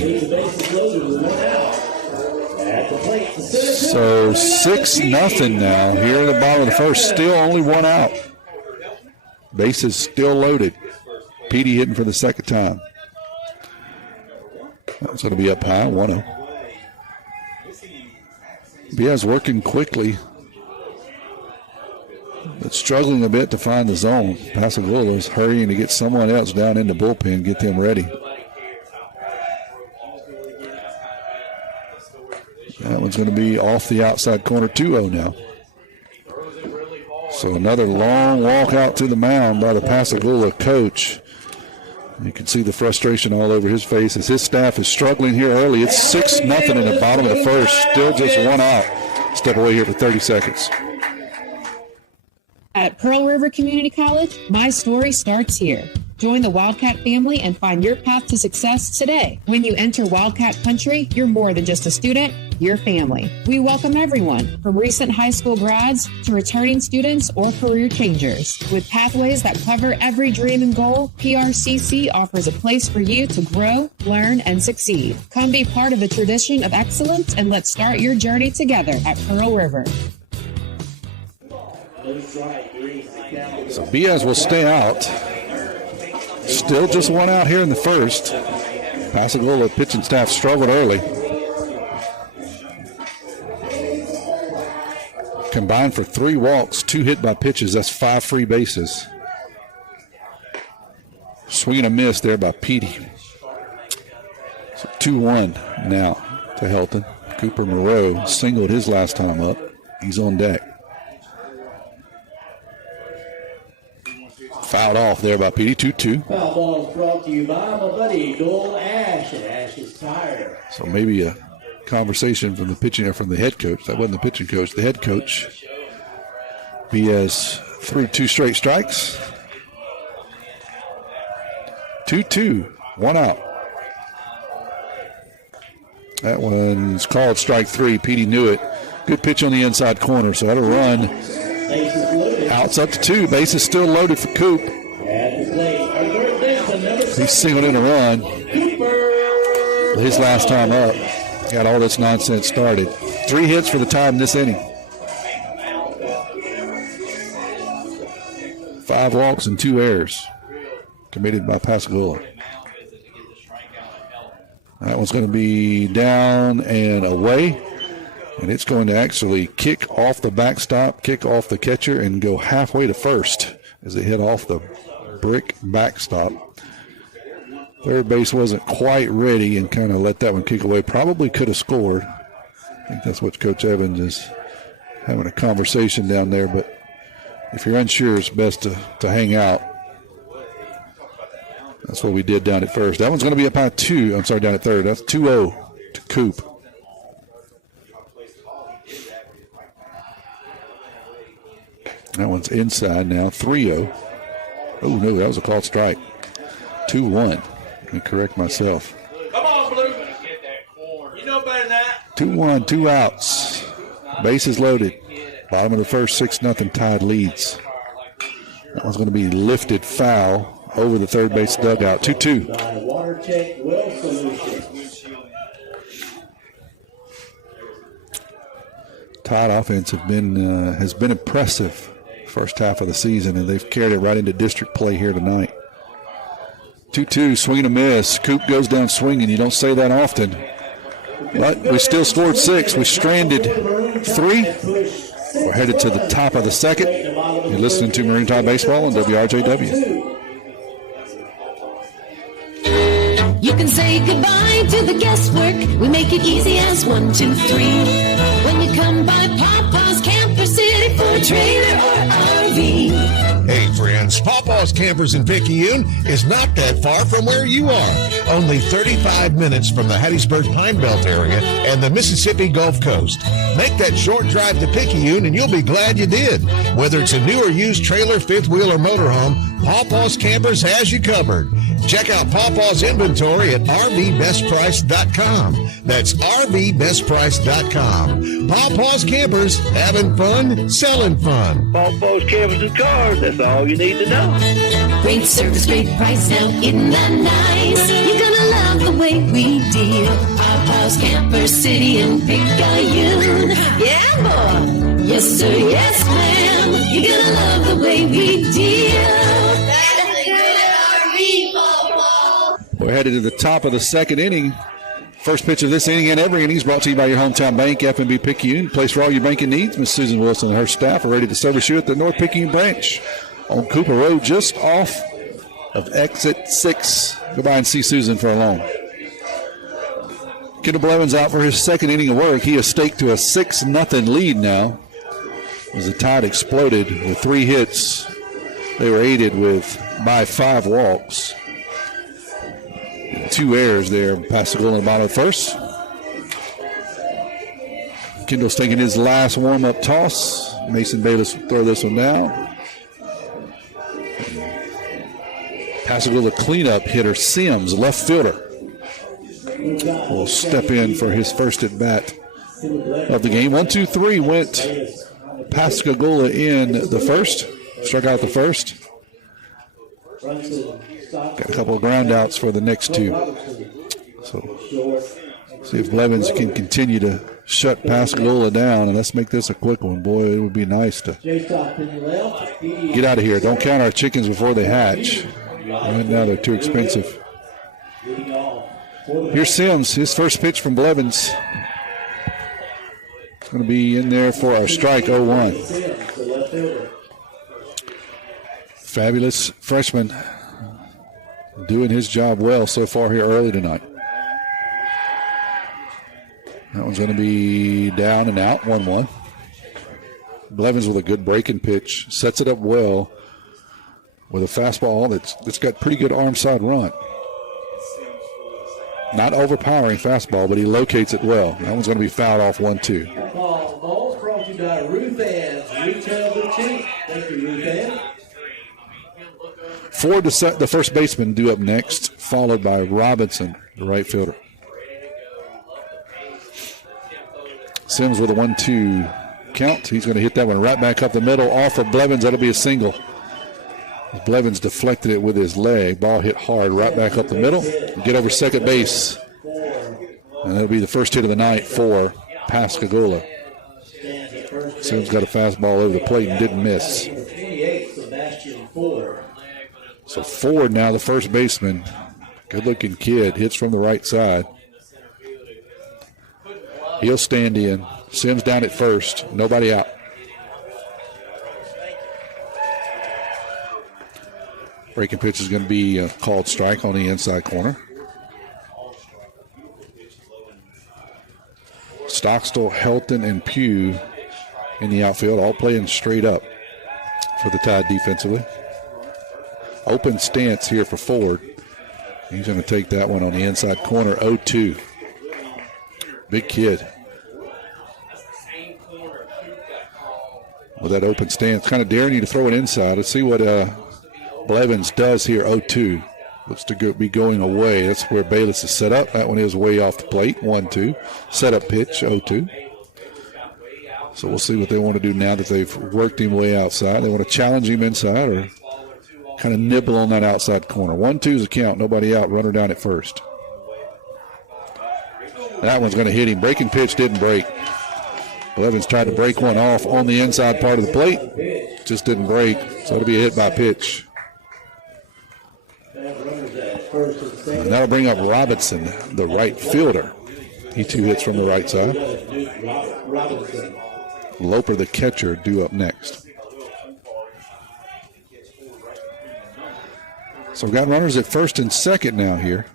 So 6-0 now here in the bottom of the first. Still only one out. Bases still loaded. Petey hitting for the second time. That's going to be up high, 1-0. Diaz working quickly, but struggling a bit to find the zone. Pascagoula is hurrying to get someone else down in the bullpen, get them ready. That one's going to be off the outside corner, 2-0 now. So another long walk out to the mound by the Pascagoula coach. You can see the frustration all over his face as his staff is struggling here early. It's 6-0 in the bottom of the first. Still just one out. Step away here for 30 seconds. At Pearl River Community College, my story starts here. Join the Wildcat family and find your path to success today. When you enter Wildcat Country, you're more than just a student, you're family. We welcome everyone, from recent high school grads to returning students or career changers. With pathways that cover every dream and goal, PRCC offers a place for you to grow, learn, and succeed. Come be part of the tradition of excellence, and let's start your journey together at Pearl River. So Diaz will stay out. Still just one out here in the first. Pascagoula pitching staff struggled early. Combined for 3 walks, 2 hit by pitches. That's 5 free bases. Swing and a miss there by Petey. So 2-1 now to Helton. Cooper Moreau singled his last time up. He's on deck. Fouled off there by Petey, 2-2. Foul ball is brought to you by my buddy, Gold Ash at Ash's Tire. So maybe a conversation from the pitching or from the head coach. That wasn't the pitching coach, the head coach. Diaz threw 2 straight strikes. 2-2, 1 out. That one's called strike 3. Petey knew it. Good pitch on the inside corner, so that'll run. Outs up to 2. Bases still loaded for Coop. He singled in a run. His last time up. Got all this nonsense started. 3 hits for the time in this inning. 5 walks and 2 errors committed by Pascagoula. That one's going to be down and away. And it's going to actually kick off the backstop, kick off the catcher, and go halfway to first as it hit off the brick backstop. Third base wasn't quite ready and kind of let that one kick away. Probably could have scored. I think that's what Coach Evans is having a conversation down there. But if you're unsure, it's best to hang out. That's what we did down at first. That one's going to be up by 2. I'm sorry, down at third. That's 2-0 to Coop. That one's inside now, 3-0. Oh, no, that was a called strike. 2-1. Let me correct myself. Come on, Blue. You know better than that. 2-1, 2 outs. Bases loaded. Bottom of the first, 6-0 Tide leads. That one's going to be lifted foul over the third base dugout. 2-2. Tide offense has been impressive first half of the season, and they've carried it right into district play here tonight. 2-2, swing and a miss. Coop goes down swinging. You don't say that often. But we still scored 6. We stranded 3. We're headed to the top of the second. You're listening to Marine Tide Baseball on WRJW. You can say goodbye to the guesswork. We make it easy as 1, 2, 3. When you come by Papa's Camper City for a trailer or RV. Hey friends, Pawpaw's Campers in Picayune is not that far from where you are. Only 35 minutes from the Hattiesburg Pine Belt area and the Mississippi Gulf Coast. Make that short drive to Picayune and you'll be glad you did. Whether it's a new or used trailer, fifth wheel, or motorhome, Pawpaw's Campers has you covered. Check out Pawpaw's inventory at RVBestPrice.com. That's RVBestPrice.com. Pawpaw's Campers, having fun, selling fun. Pawpaw's Campers and Cars, that's all you need to know. Great service, great price, now isn't that nice? You're gonna love the way we deal. Pawpaw's Camper City in Picayune. Yeah, boy. Yes, sir, yes, ma'am. You're gonna love the way we deal. We're headed to the top of the second inning. First pitch of this inning and every inning is brought to you by your hometown bank, F&B Picayune. Place for all your banking needs. Miss Susan Wilson and her staff are ready to service you at the North Picayune branch on Cooper Road, just off of exit 6. Go by and see Susan for a loan. Kendall Blevins out for his second inning of work. He has staked to a 6-0 lead now. As the Tide exploded with 3 hits, they were aided by 5 walks. 2 errors there. Pascagoula in the bottom of the first. Kendall's taking his last warm-up toss. Mason Bayless will throw this one down. Pascagoula cleanup hitter Sims, left fielder, will step in for his first at bat of the game. 1-2-3 went Pascagoula in the first. Struck out the first. Got a couple of ground outs for the next 2. So see if Blevins can continue to shut Pascagoula down, and let's make this a quick one. Boy, it would be nice to get out of here. Don't count our chickens before they hatch. Right now they're too expensive. Here's Sims, his first pitch from Blevins. It's going to be in there for our strike, 0-1. Fabulous freshman doing his job well so far here early tonight. That one's going to be down and out, 1-1. Blevins with a good breaking pitch, sets it up well with a fastball that's got pretty good arm side run. Not overpowering fastball, but he locates it well. That one's going to be fouled off, 1-2. Ball brought to you by Ruth Ann's Retail Boutique. Thank you, Ruth Ann. Ford, the first baseman, due up next, followed by Robinson, the right fielder. Sims with a 1-2 count. He's going to hit that one right back up the middle off of Blevins. That'll be a single. Blevins deflected it with his leg. Ball hit hard right back up the middle. Get over second base. And that'll be the first hit of the night for Pascagoula. Sims got a fastball over the plate and didn't miss. So Ford now the first baseman. Good-looking kid. Hits from the right side. He'll stand in. Sims down at first. Nobody out. Breaking pitch is going to be called strike on the inside corner. Stockstill, Helton, and Pugh in the outfield, all playing straight up for the Tide defensively. Open stance here for Ford. He's going to take that one on the inside corner, 0-2. Big kid. With that open stance, kind of daring you to throw it inside. Let's see what Blevins does here, 0-2. Looks to be going away. That's where Bayless is set up. That one is way off the plate, 1-2. Set-up pitch, 0-2. So we'll see what they want to do now that they've worked him way outside. They want to challenge him inside or kind of nibble on that outside corner. 1-2 is a count. Nobody out. Runner down at first. That one's going to hit him. Breaking pitch didn't break. Blevins tried to break one off on the inside part of the plate. Just didn't break. So it'll be a hit by pitch. And that'll bring up Robinson, the right fielder. He too hits from the right side. Loper, the catcher, due up next. So we've got runners at first and second now here.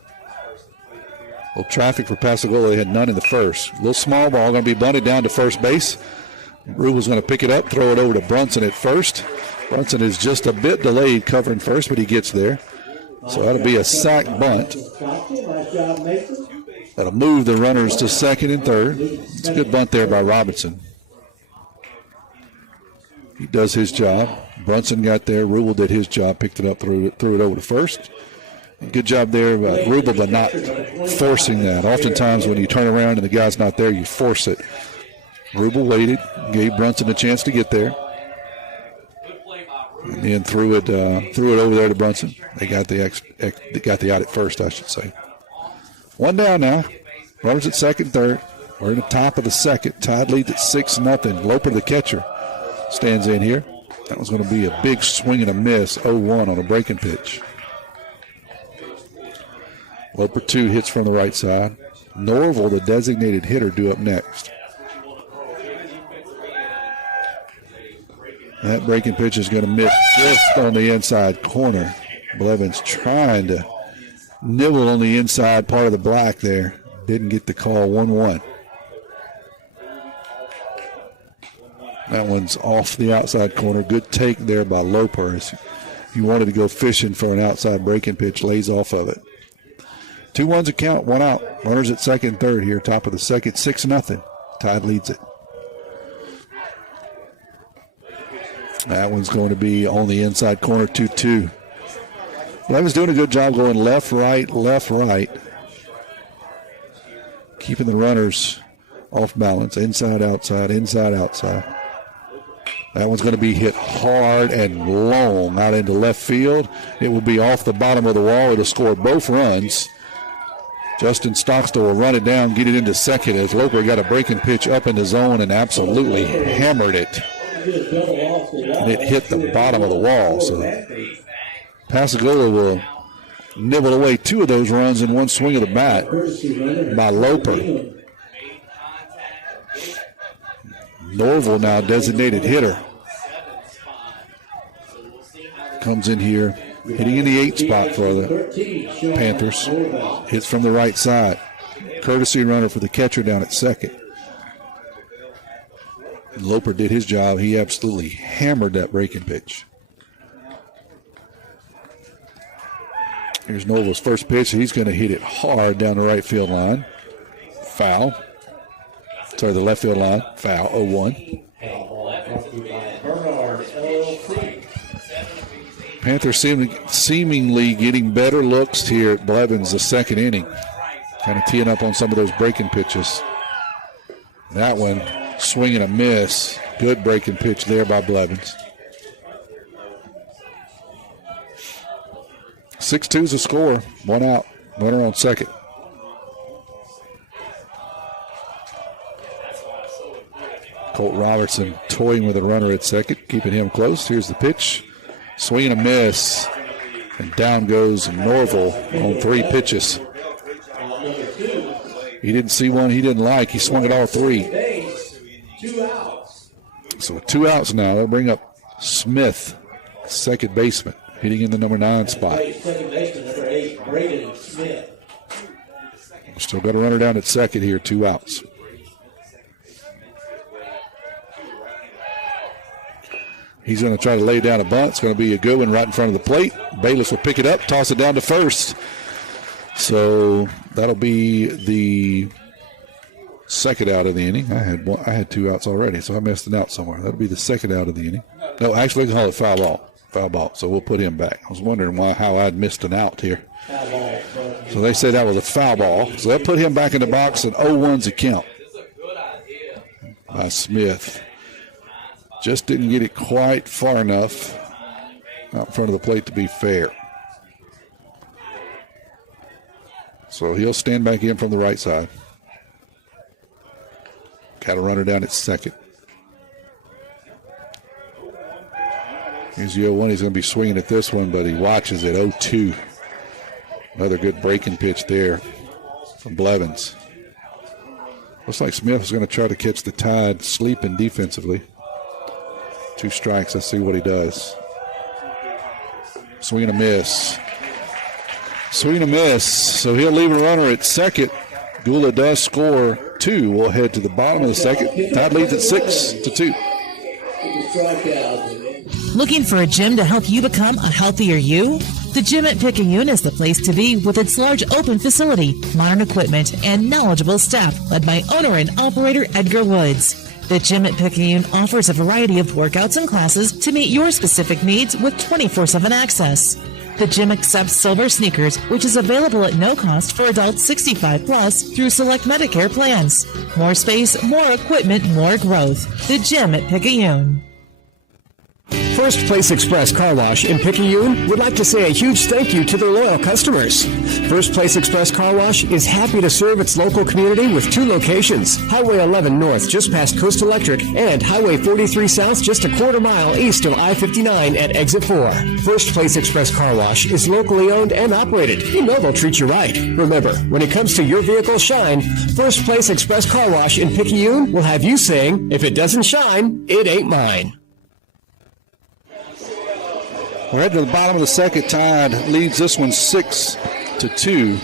A little traffic for Pascagoula. They had none in the first. A little small ball going to be bunted down to first base. Rubel's going to pick it up, throw it over to Brunson at first. Brunson is just a bit delayed covering first, but he gets there. So that'll be a sack bunt. That'll move the runners to second and third. It's a good bunt there by Robinson. He does his job. Brunson got there. Rubel did his job, picked it up, threw it over to first. Good job there, Rubel, but not forcing that. Oftentimes when you turn around and the guy's not there, you force it. Rubel waited, gave Brunson a chance to get there, and then threw it over there to Brunson. They got the out at first, I should say. One down now. Runners at second, third. We're in the top of the second. Tide leads at 6-0. Loper, the catcher, stands in here. That was going to be a big swing and a miss, 0-1 on a breaking pitch. Loper 2 hits from the right side. Norville, the designated hitter, due up next. That breaking pitch is going to miss just on the inside corner. Blevins trying to nibble on the inside part of the black there. Didn't get the call, 1-1. That one's off the outside corner. Good take there by Loper. If you wanted to go fishing for an outside breaking pitch, lays off of it. 2-1's a count, 1 out. Runners at second and third here, top of the second, 6-0. Tide leads it. That one's going to be on the inside corner, 2-2. Blevins doing a good job going left, right, keeping the runners off balance, inside, outside, inside, outside. That one's going to be hit hard and long out into left field. It will be off the bottom of the wall. It'll score both runs. Justin Stockstill will run it down, get it into second as Loper got a breaking pitch up in the zone and absolutely hammered it. And it hit the bottom of the wall. So Pascagoula will nibble away 2 of those runs in one swing of the bat by Loper. Norville now designated hitter. Comes in here, hitting in the 8 spot for the Panthers. Hits from the right side. Courtesy runner for the catcher down at second. Loper did his job. He absolutely hammered that breaking pitch. Here's Norville's first pitch. He's going to hit it hard down the right field line. Foul. Sorry, the left field line. Foul, 0-1. Panthers seemingly getting better looks here at Blevins the second inning. Kind of teeing up on some of those breaking pitches. That one, swing and a miss. Good breaking pitch there by Blevins. 6-2 is the score. 1 out. Runner on second. Colt Robertson toying with a runner at second, keeping him close. Here's the pitch. Swing and a miss. And down goes Norville on 3 pitches. He didn't see one he didn't like. He swung at all 3. So 2 outs now. They'll bring up Smith, second baseman, hitting in the number 9 spot. Still got a runner down at second here, 2 outs. He's going to try to lay down a bunt. It's going to be a good one right in front of the plate. Bayless will pick it up, toss it down to first. So that'll be the second out of the inning. I had 2 outs already, so I missed an out somewhere. That'll be the second out of the inning. No, actually, call it foul ball. Foul ball. So we'll put him back. I was wondering how I'd missed an out here. So they said that was a foul ball. So they'll put him back in the box, and 0-1's a count by Smith. Just didn't get it quite far enough out in front of the plate to be fair. So he'll stand back in from the right side. Got a runner down at second. Here's the 0-1. He's going to be swinging at this one, but he watches it. 0-2. Another good breaking pitch there from Blevins. Looks like Smith is going to try to catch the Tide sleeping defensively. 2 strikes. Let's see what he does. Swing and a miss. Swing and a miss. So he'll leave a runner at second. Gula does score 2. We'll head to the bottom of the second. Tide leads at 6-2. Looking for a gym to help you become a healthier you? The gym at Picayune is the place to be with its large open facility, modern equipment, and knowledgeable staff led by owner and operator Edgar Woods. The gym at Picayune offers a variety of workouts and classes to meet your specific needs with 24/7 access. The gym accepts silver sneakers, which is available at no cost for adults 65 plus through select Medicare plans. More space, more equipment, more growth. The gym at Picayune. First Place Express Car Wash in Picayune would like to say a huge thank you to their loyal customers. First Place Express Car Wash is happy to serve its local community with 2 locations, Highway 11 North just past Coast Electric and Highway 43 South just a quarter mile east of I-59 at Exit 4. First Place Express Car Wash is locally owned and operated. You know they'll treat you right. Remember, when it comes to your vehicle's shine, First Place Express Car Wash in Picayune will have you saying, if it doesn't shine, it ain't mine. We're heading to the bottom of the second. Tide leads this one 6-2.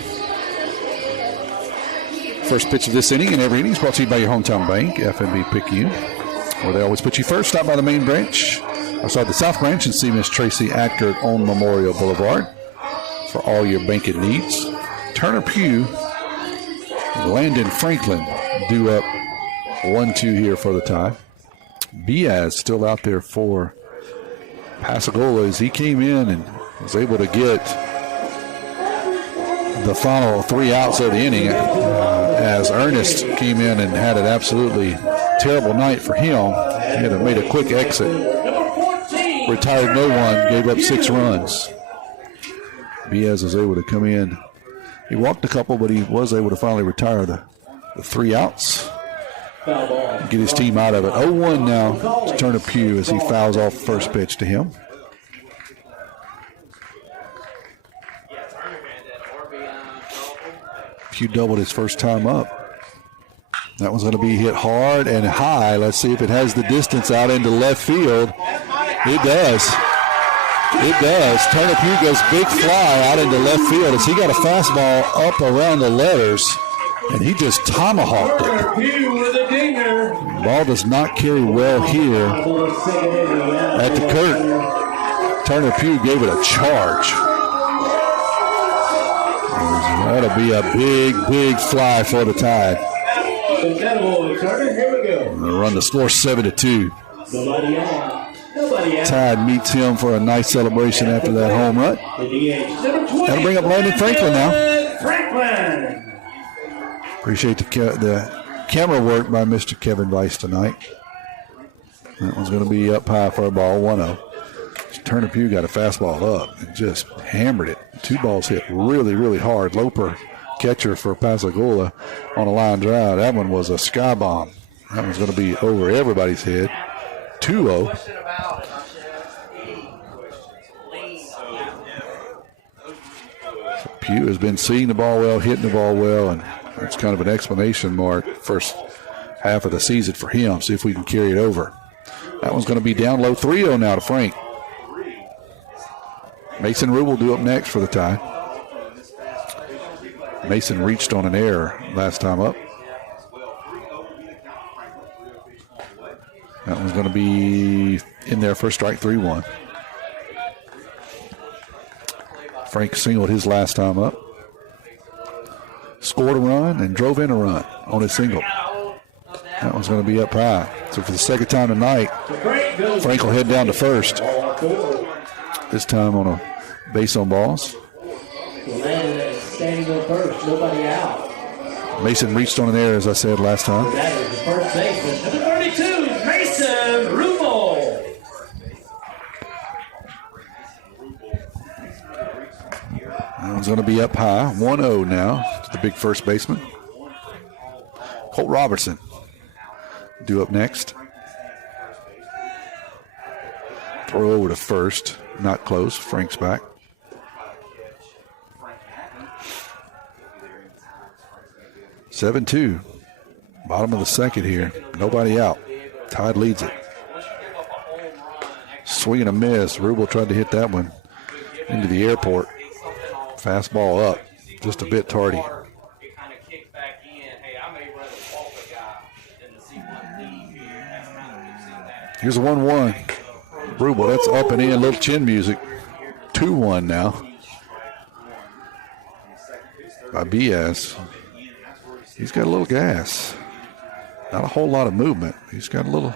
First pitch of this inning and every inning is brought to you by your hometown bank, FNB Picayune, where they always put you first. Stop by the main branch, outside the South Branch, and see Miss Tracy Ackert on Memorial Boulevard for all your banking needs. Turner Pugh, Landon Franklin due up 1-2 here for the tie. Biaz still out there for Pascagoula as he came in and was able to get the final 3 outs of the inning as Ernest came in and had an absolutely terrible night for him. He had made a quick exit, retired no one, gave up 6 runs. Biaz was able to come in. He walked a couple, but he was able to finally retire the 3 outs. Get his team out of it. 0-1 now to Turner Pugh as he fouls off the first pitch to him. Pugh doubled his first time up. That one's going to be hit hard and high. Let's see if it has the distance out into left field. It does. It does. Turner Pugh goes big fly out into left field as he got a fastball up around the letters, and he just tomahawked it. Ball does not carry well here at the Kirk. Turner Pugh gave it a charge. That'll be a big, big fly for the Tide. They'll run the score 7-2. Tide meets him for a nice celebration after that home run. That'll bring up Landon Franklin now. Appreciate the camera work by Mr. Kevin Weiss tonight. That one's going to be up high for a ball, 1-0. Turner Pugh got a fastball up and just hammered it. 2 balls hit really, really hard. Loper, catcher for Pascagoula, on a line drive. That one was a sky bomb. That one's going to be over everybody's head. 2-0. So Pugh has been seeing the ball well, hitting the ball well, and that's kind of an exclamation mark first half of the season for him. See if we can carry it over. That one's going to be down low, 3-0 now to Frank. Mason Rue will do up next for the Tide. Mason reached on an error last time up. That one's going to be in there for strike 3-1. Frank singled his last time up. Scored a run and drove in a run on his single. That one's going to be up high. So for the second time tonight, Frank will head down to first. This time on a base on balls. Standing on first, nobody out. Mason reached on an error, as I said last time. That is the first baseman, number 32, Mason Rubel. That one's going to be up high. 1-0 now to the big first baseman. Colt Robertson due up next. Throw over to first. Not close. Frank's back. (7-2). Bottom of the second here. Nobody out. Tide leads it. Swing and a miss. Rubel tried to hit that one into the airport. Fastball up. Just a bit tardy. Here's a 1-1. Rubel, that's up and in. Little chin music. 2-1 now. By Biaz. He's got a little gas. not a whole lot of movement. He's got a little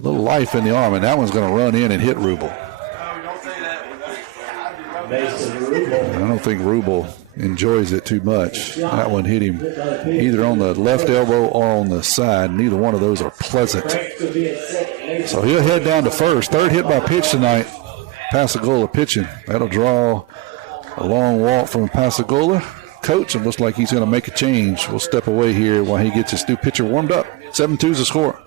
life in the arm, and that one's going to run in and hit Rubel. I don't think Rubel enjoys it too much. That one hit him either on the left elbow or on the side. Neither one of those are pleasant. So he'll head down to first. Third hit by pitch tonight. Pascagoula pitching. That'll draw a long walk from Pascagoula. Coach, it looks like he's going to make a change. We'll step away here while he gets his new pitcher warmed up. 7-2 is the score.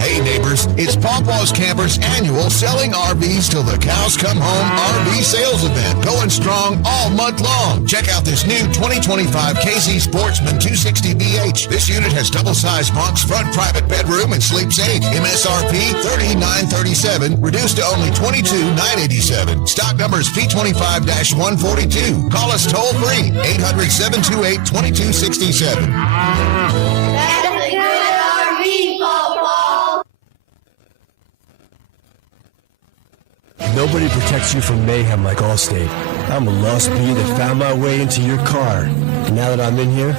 Hey neighbors, it's Pawpaw's Campers' annual Selling RVs Till the Cows Come Home RV sales event, going strong all month long. Check out this new 2025 KZ Sportsman 260BH. This unit has double-sized bunks, front private bedroom, and sleeps 8. MSRP $39.37, reduced to only $22,987. Stock number is P25-142. Call us toll free, 800-728-2267. That's a good RV, Pawpaw. Nobody protects you from mayhem like Allstate. I'm a lost bee that found my way into your car. And now that I'm in here,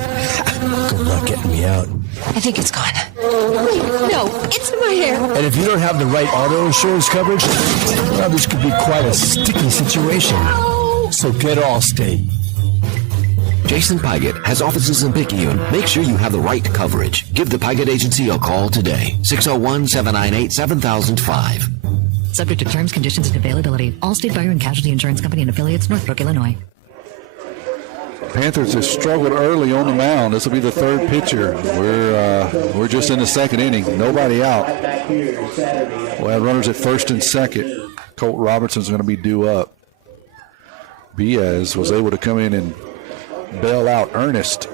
good luck getting me out. I think it's gone. Wait, no, it's in my hair. And if you don't have the right auto insurance coverage, well, this could be quite a sticky situation. So get Allstate. Jason Pygott has offices in Picayune. Make sure you have the right coverage. Give the Pygott Agency a call today. 601-798-7005. Subject to terms, conditions, and availability. Allstate Fire and Casualty Insurance Company and affiliates, Northbrook, Illinois. Panthers have struggled early on the mound. This will be the third pitcher. We're just in the second inning. Nobody out. We'll have runners at first and second. Colt Robertson's going to be due up. Diaz was able to come in and bail out Ernest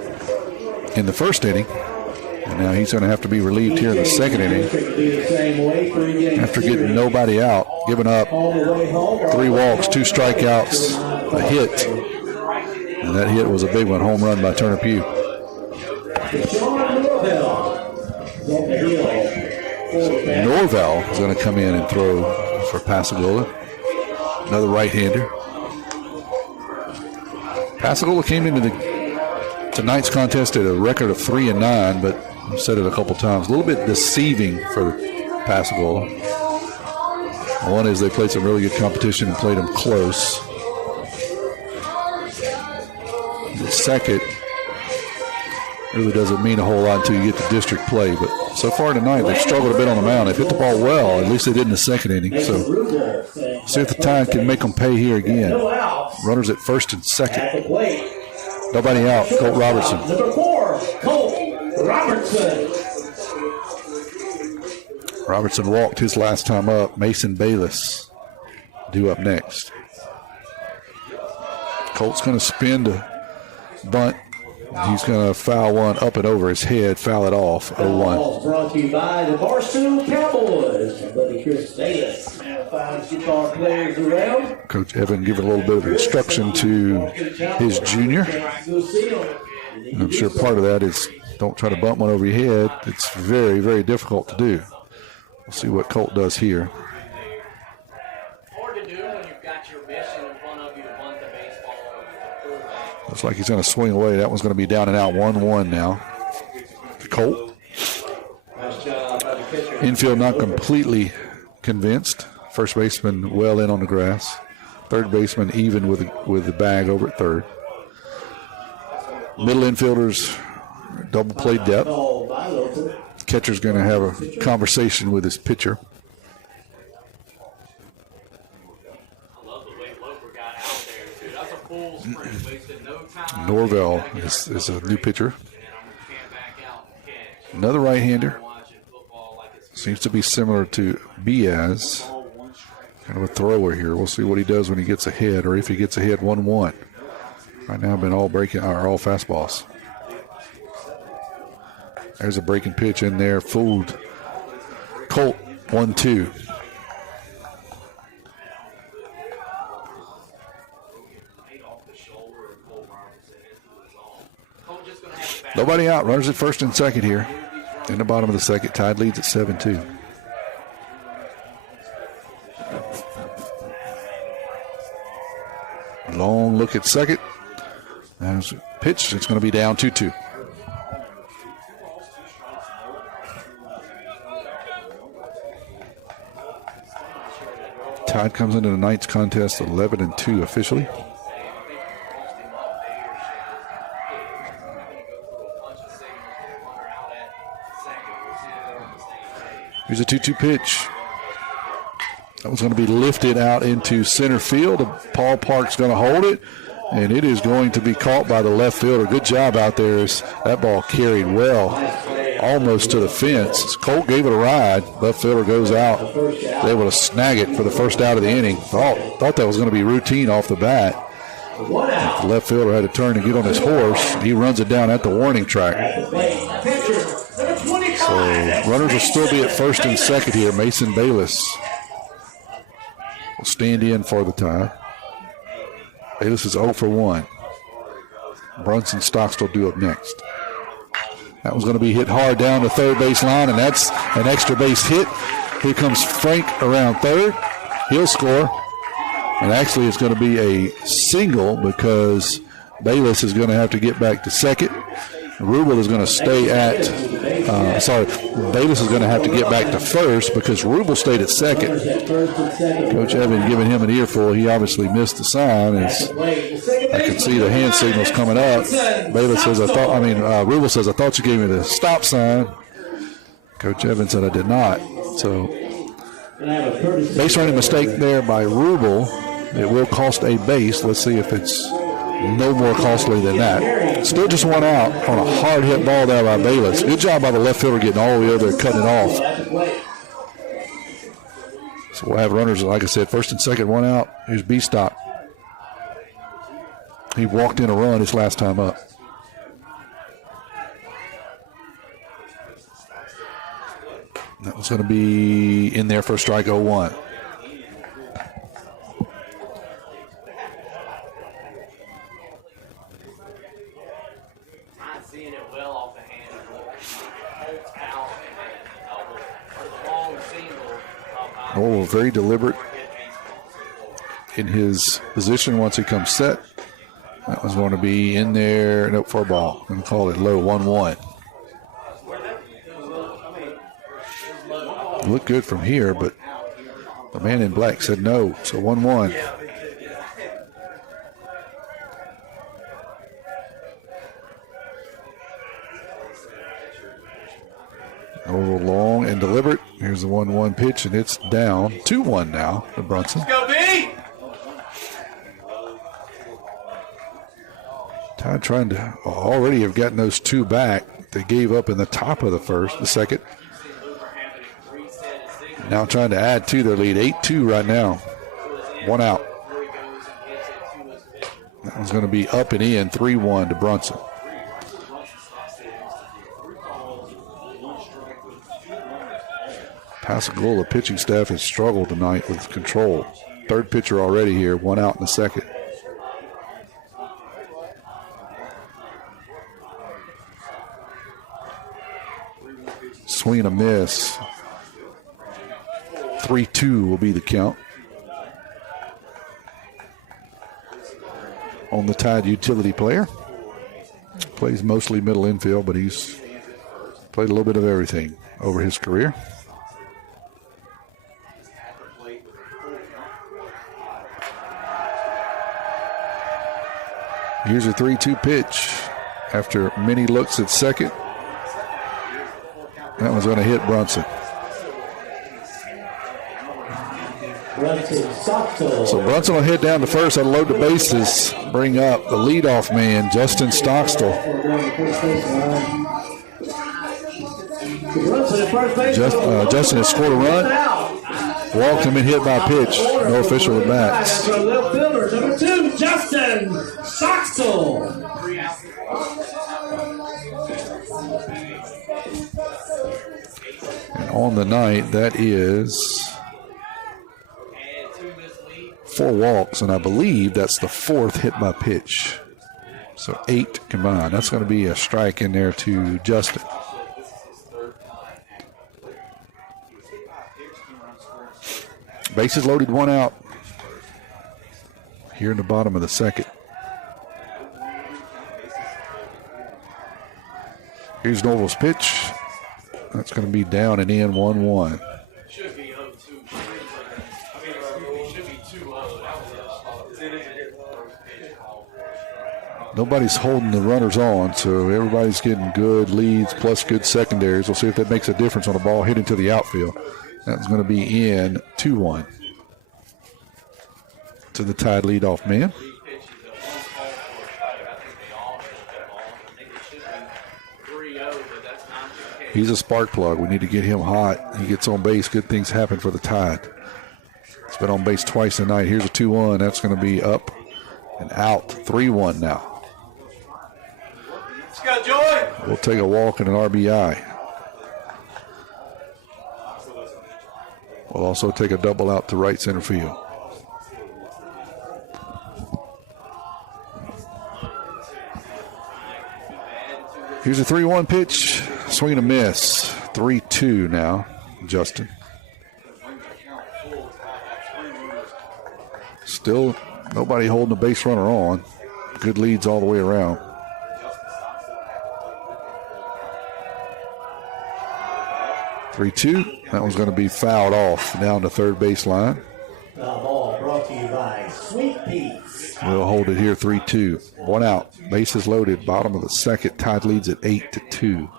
in the first inning. And now he's going to have to be relieved here in the second inning after getting nobody out, giving up 3 walks, 2 strikeouts, a hit. And that hit was a big one, home run by Turner Pugh. Norvell is going to come in and throw for Pascagoula. Another right-hander. Pascagoula came into tonight's contest at a record of 3-9, but I've said it a couple times, a little bit deceiving for Pascagoula. One is they played some really good competition and played them close. The second really doesn't mean a whole lot until you get to district play, but so far tonight they've struggled a bit on the mound. They've hit the ball well, at least they did in the second inning, so see if the Tide can make them pay here again. Runners at first and second. Nobody out. Colt Robertson. Number 4, Colt Robertson. Robertson walked his last time up. Mason Bayless due up next. Colt's going to spin to bunt. He's going to foul one up and over his head, foul it off. 0-1. Brought to you by the Barstool Cowboys. Buddy Chris Davis. Finest guitar players around. Coach Evan giving a little bit of instruction to his junior. And I'm sure part of that is don't try to bump one over your head. It's very, very difficult to do. We'll see what Colt does here. Looks like he's going to swing away. That one's going to be down and out. 1-1 now. Colt. Infield not completely convinced. First baseman well in on the grass. Third baseman even with the bag over at third. Middle infielders double play depth. Catcher's going to have a conversation with his pitcher. Norvell is a new pitcher. Another right-hander. Seems to be similar to Diaz. Kind of a thrower here. We'll see what he does when he gets ahead, or if he gets ahead 1-1. Right now, been all fastballs. There's a breaking pitch in there. Fooled Colt. 1-2. Nobody out. Runners at first and second here. In the bottom of the second, Tide leads at 7-2. Long look at second. There's a pitch. It's going to be down 2-2. Tide comes into tonight's contest 11-2 officially. Here's a 2-2 pitch. That was going to be lifted out into center field. Paul Park's going to hold it, and it is going to be caught by the left fielder. Good job out there as that ball carried well, almost to the fence. Colt gave it a ride. Left fielder goes out. Was able to snag it for the first out of the inning. Thought that was going to be routine off the bat. The left fielder had to turn and get on his horse. He runs it down at the warning track. So runners will still be at first and second here. Mason Bayless will stand in for the tie. Bayless is 0 for 1. Brunson Stockstill due up next. That was going to be hit hard down the third base line, and that's an extra base hit. Here comes Frank around third. He'll score. And actually it's going to be a single because Bayless is going to have to get back to second. Rubel is going to stay at, Bayless is going to have to get back to first because Rubel stayed at second. Coach Evan giving him an earful. He obviously missed the sign as I can see the hand signals coming up. Bayless says, Rubel says, I thought you gave me the stop sign. Coach Evan said, I did not. So, base running mistake there by Rubel. It will cost a base. Let's see if it's no more costly than that. Still just one out on a hard hit ball there by Bayless. Good job by the left fielder getting all the way over there, cutting it off. So we'll have runners, like I said, first and second, one out. Here's B-Stock. He walked in a run his last time up. That was going to be in there for a strike 0-1. Oh, very deliberate in his position once he comes set. That was going to be in there. Nope, for a ball. Going to call it low, 1-1. Looked good from here, but the man in black said no. So 1-1. Over long and deliberate. Here's the 1-1 pitch, and it's down. 2-1 now for Brunson. Let's go, B! Tide trying to already have gotten those two back. They gave up in the top of the second. Now trying to add to their lead. 8-2 right now. One out. That one's going to be up and in. 3-1 to Brunson. Pascagoula pitching staff has struggled tonight with control. Third pitcher already here, one out in the second. Swing and a miss. 3-2 will be the count. On the Tide utility player. Plays mostly middle infield, but he's played a little bit of everything over his career. Here's a 3-2 pitch after many looks at second. That one's going to hit Brunson. So Brunson will head down to first, unload the bases, bring up the leadoff man, Justin Stockstill. Justin has scored a run. Walked him and hit by a pitch. No official at bats. Left fielder, number 2, Justin Stockstill. And on the night, that is 4 walks, and I believe that's the 4th hit by pitch. So 8 combined. That's going to be a strike in there to Justin. Bases loaded, one out. Here in the bottom of the second. Here's Norval's pitch. That's going to be down and in 1-1. Should be 0-2. It should be 2-0. Nobody's holding the runners on, so everybody's getting good leads plus good secondaries. We'll see if that makes a difference on a ball hitting to the outfield. That's going to be in 2-1 to the Tide leadoff man. He's a spark plug. We need to get him hot. He gets on base. Good things happen for the Tide. He's been on base twice tonight. Here's a 2-1. That's going to be up and out. 3-1 now. Let's go, Joy. We'll take a walk and an RBI. We'll also take a double out to right center field. Here's a 3-1 pitch. Swing and a miss. 3-2 now, Justin. Still nobody holding a base runner on. Good leads all the way around. That one's going to be fouled off down the third baseline. The ball brought to you by Sweet Peas. We'll hold it here 3-2. One out. Bases loaded. Bottom of the second. Tide leads at 8-2.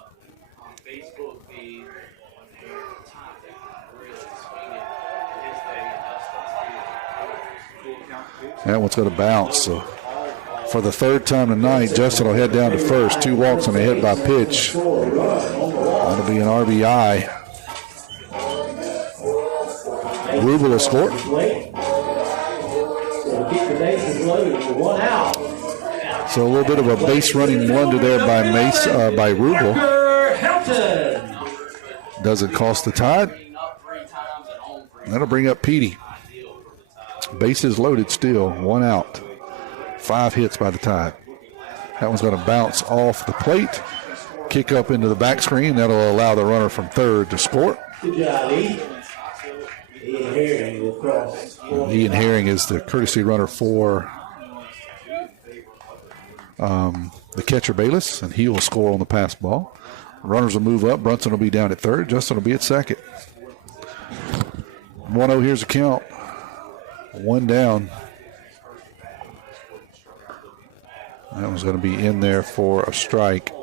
That one's going to bounce. So for the third time tonight, Justin will head down to first. 2 walks and a hit by pitch. That'll be an RBI. Rubel will score. So a little bit of a base running blunder there by by Rubel. Doesn't cost the Tide. That'll bring up Petey. Bases loaded still. 1 out. 5 hits by the Tide. That one's going to bounce off the plate. Kick up into the back screen. That'll allow the runner from third to score. Good job, Ian Herring will cross. Ian Herring is the courtesy runner for the catcher Bayless, and he will score on the pass ball. Runners will move up. Brunson will be down at third. Justin will be at second. 1-0, here's the count. 1 down. That one's going to be in there for a strike.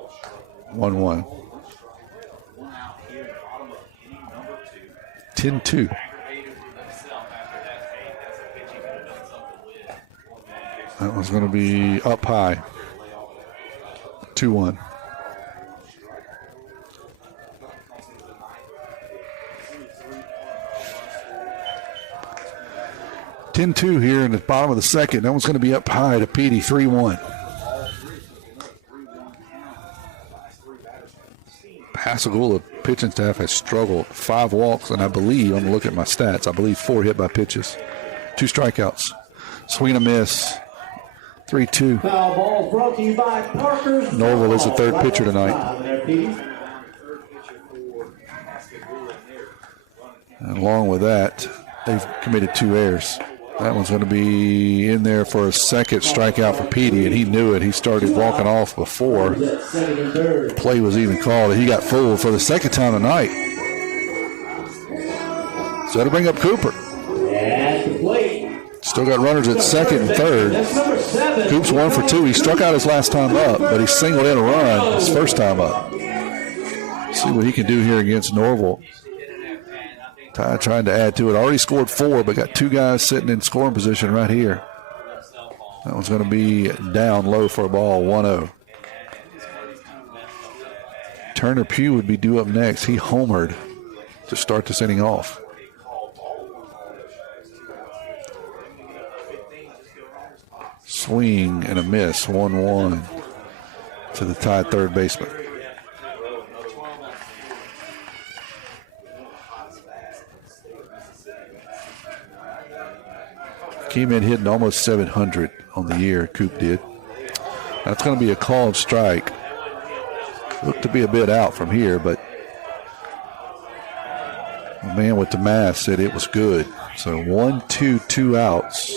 1-1. 10-2. That one's going to be up high. 2-1. (10-2) here in the bottom of the second. That one's going to be up high to Petey. 3-1. Pascagoula pitching staff has struggled. 5 walks, and I believe, I'm looking at my stats, I believe 4 hit by pitches. 2 strikeouts. Swing and a miss. 3-2. Foul ball brought to you by Parker's. Norval is the third pitcher tonight. And along with that, they've committed 2 errors. That one's going to be in there for a second strikeout for Petey, and he knew it. He started walking off before the play was even called. He got fooled for the second time tonight. So that'll bring up Cooper. Still got runners at second and third. Coop's 1 for 2. He struck out his last time up, but he singled in a run his first time up. See what he can do here against Norval. Tide trying to add to it. Already scored 4, but got 2 guys sitting in scoring position right here. That one's going to be down low for a ball, 1-0. Turner Pugh would be due up next. He homered to start this inning off. Swing and a miss, 1-1 to the Tide third baseman. Came in hitting almost 700 on the year, Coop did. That's going to be a called strike. Looked to be a bit out from here, but the man with the mask said it was good. So 1-2, 2 outs.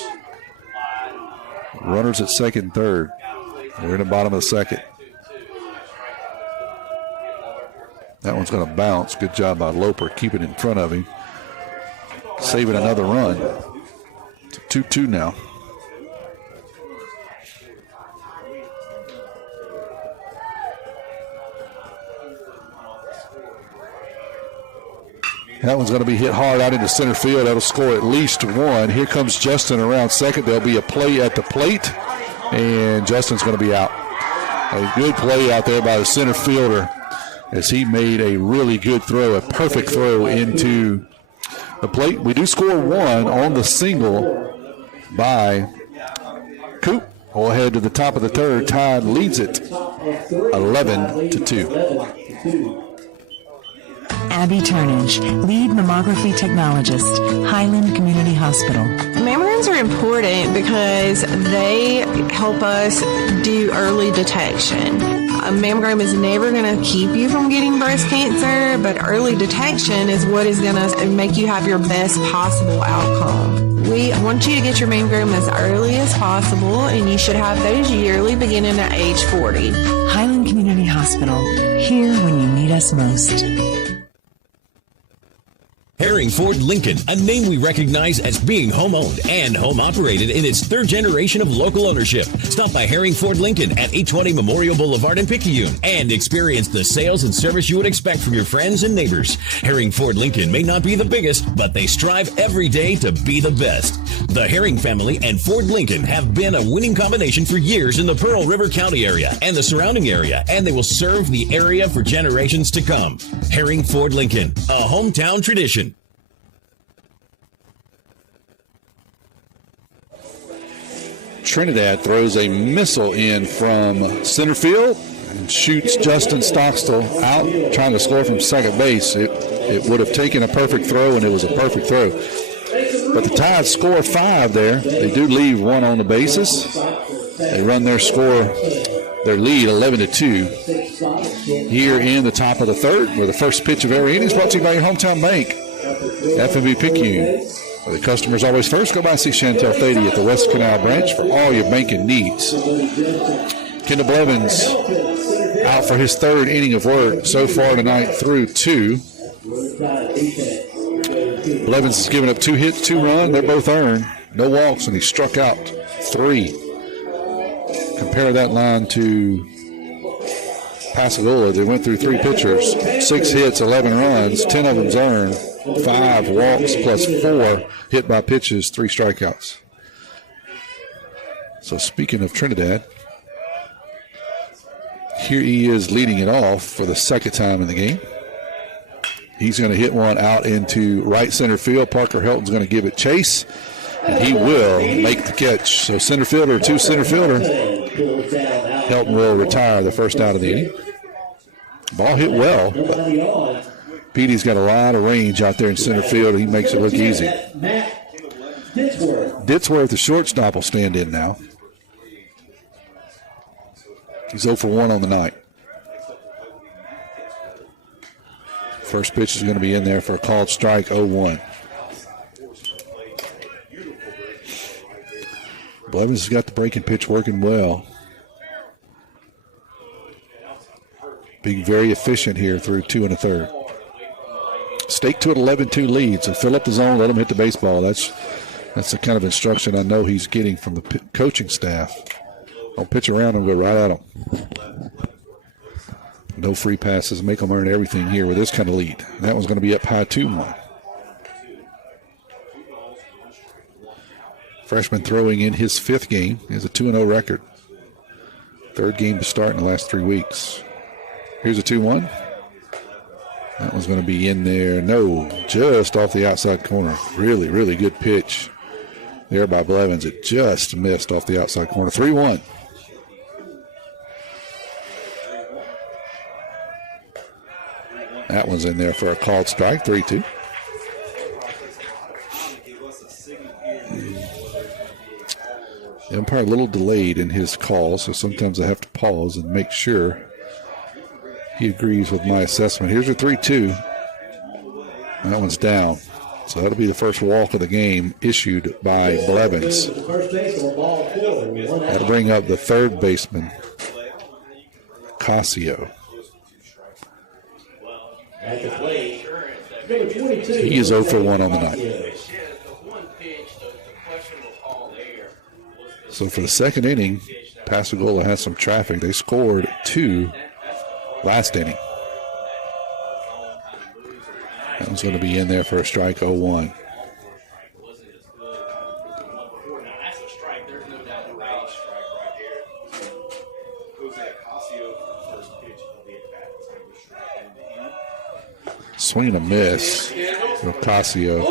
Runners at second and third. We're in the bottom of the second. That one's going to bounce. Good job by Loper, keeping in front of him. Saving another run. It's a 2-2 now. That one's going to be hit hard out into center field. That'll score at least one. Here comes Justin around second. There'll be a play at the plate, and Justin's going to be out. A good play out there by the center fielder as he made a really good throw, a perfect throw into the plate. We do score one on the single by Coop. We'll head to the top of the third. Todd leads it 11-2. Abby Turnage, lead mammography technologist, Highland Community Hospital. Mammograms are important because they help us do early detection. A mammogram is never going to keep you from getting breast cancer, but early detection is what is going to make you have your best possible outcome. We want you to get your mammogram as early as possible, and you should have those yearly beginning at age 40. Highland Community Hospital, here when you need us most. Herring Ford Lincoln, a name we recognize as being home-owned and home-operated in its third generation of local ownership. Stop by Herring Ford Lincoln at 820 Memorial Boulevard in Picayune and experience the sales and service you would expect from your friends and neighbors. Herring Ford Lincoln may not be the biggest, but they strive every day to be the best. The Herring family and Ford Lincoln have been a winning combination for years in the Pearl River County area and the surrounding area, and they will serve the area for generations to come. Herring Ford Lincoln, a hometown tradition. Trinidad throws a missile in from center field and shoots Justin Stockstill out, trying to score from second base. It would have taken a perfect throw, and it was a perfect throw. But the Tides score 5 there. They do leave one on the bases. They run their lead 11-2 here in the top of the third, where the first pitch of every inning is brought to you by your hometown bank, F&B Picayune. The customers always first. Go by and see Chantel Thady at the West Canal branch for all your banking needs. Kendall Blevins out for his third inning of work so far tonight through 2. Blevins has given up 2 hits, 2 runs. They're both earned. No walks, and he struck out 3. Compare that line to Pascagoula. They went through 3 pitchers, 6 hits, 11 runs, 10 of them's earned. 5 walks plus 4 hit by pitches, 3 strikeouts. So speaking of Trinidad, here he is leading it off for the second time in the game. He's going to hit one out into right center field. Parker Helton's going to give it chase, and he will make the catch. So center fielder to center fielder. Helton will retire the first out of the inning. Ball hit well, but Petey's got a lot of range out there in center field. He makes it look easy. Ditzworth, the shortstop, will stand in now. He's 0 for 1 on the night. First pitch is going to be in there for a called strike, 0-1. Blevins has got the breaking pitch working well. Being very efficient here through 2 1/3. Stake to an 11-2 lead, so fill up the zone, let him hit the baseball. That's the kind of instruction I know he's getting from the coaching staff. Don't pitch around and go right at him. No free passes, make them earn everything here with this kind of lead. And that one's going to be up high 2-1. Freshman throwing in his 5th game. He has a 2-0 record. 3rd game to start in the last 3 weeks. Here's a 2-1. That one's going to be in there. No, just off the outside corner. Really, really good pitch there by Blevins. It just missed off the outside corner. 3-1. That one's in there for a called strike. 3-2. The umpire a little delayed in his call, so sometimes I have to pause and make sure he agrees with my assessment. Here's a 3-2. That one's down. So that'll be the first walk of the game issued by Blevins. That'll bring up the third baseman, Casio. At the plate, number 22. He is 0 for 1 on the night. So for the second inning, Pascagoula has some traffic. They scored 2 last inning. That one's going to be in there for a strike, 0-1. Swing and a miss. Ocasio.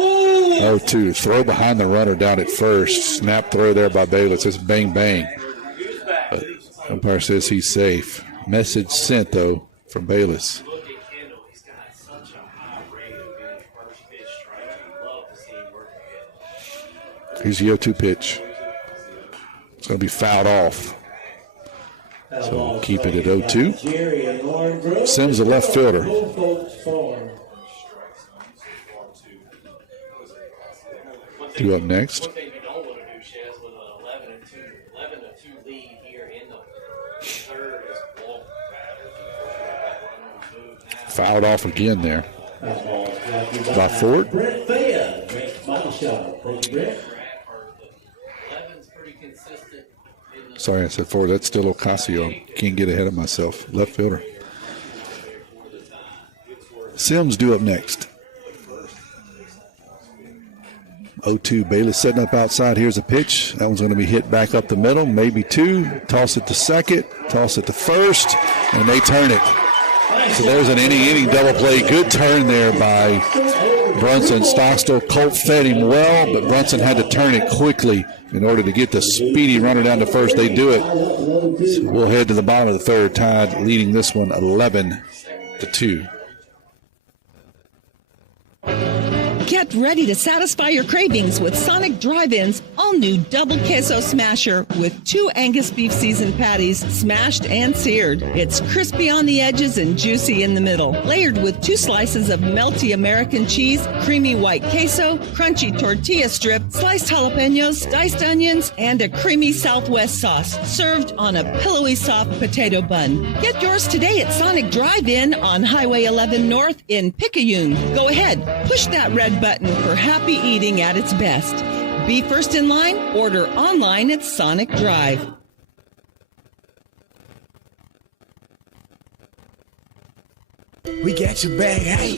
0-2. Throw behind the runner down at first. Snap throw there by Bayless. It's bang, bang. But umpire says he's safe. Message sent, though, from Bayless. Here's the 0-2 pitch. It's going to be fouled off. So we'll keep it at 0-2. Sims, the left fielder. Due up next. Fouled off again there. By Ford. Sorry, I said Ford. That's still Ocasio. Can't get ahead of myself. Left fielder. Sims due up next. 0-2. Bayless setting up outside. Here's a pitch. That one's going to be hit back up the middle. Maybe 2. Toss it to second. Toss it to first. And they turn it. So there's an inning double play. Good turn there by Brunson. Stockstill Colt fed him well, but Brunson had to turn it quickly in order to get the speedy runner down to first. They do it. So we'll head to the bottom of the third. Tide leading this one 11-2. Get ready to satisfy your cravings with Sonic Drive-In's all-new Double Queso Smasher with 2 Angus beef seasoned patties smashed and seared. It's crispy on the edges and juicy in the middle. Layered with 2 slices of melty American cheese, creamy white queso, crunchy tortilla strip, sliced jalapenos, diced onions, and a creamy Southwest sauce. Served on a pillowy soft potato bun. Get yours today at Sonic Drive-In on Highway 11 North in Picayune. Go ahead, push that red button for happy eating at its best. Be first in line, order online at Sonic Drive. We got your back, hey.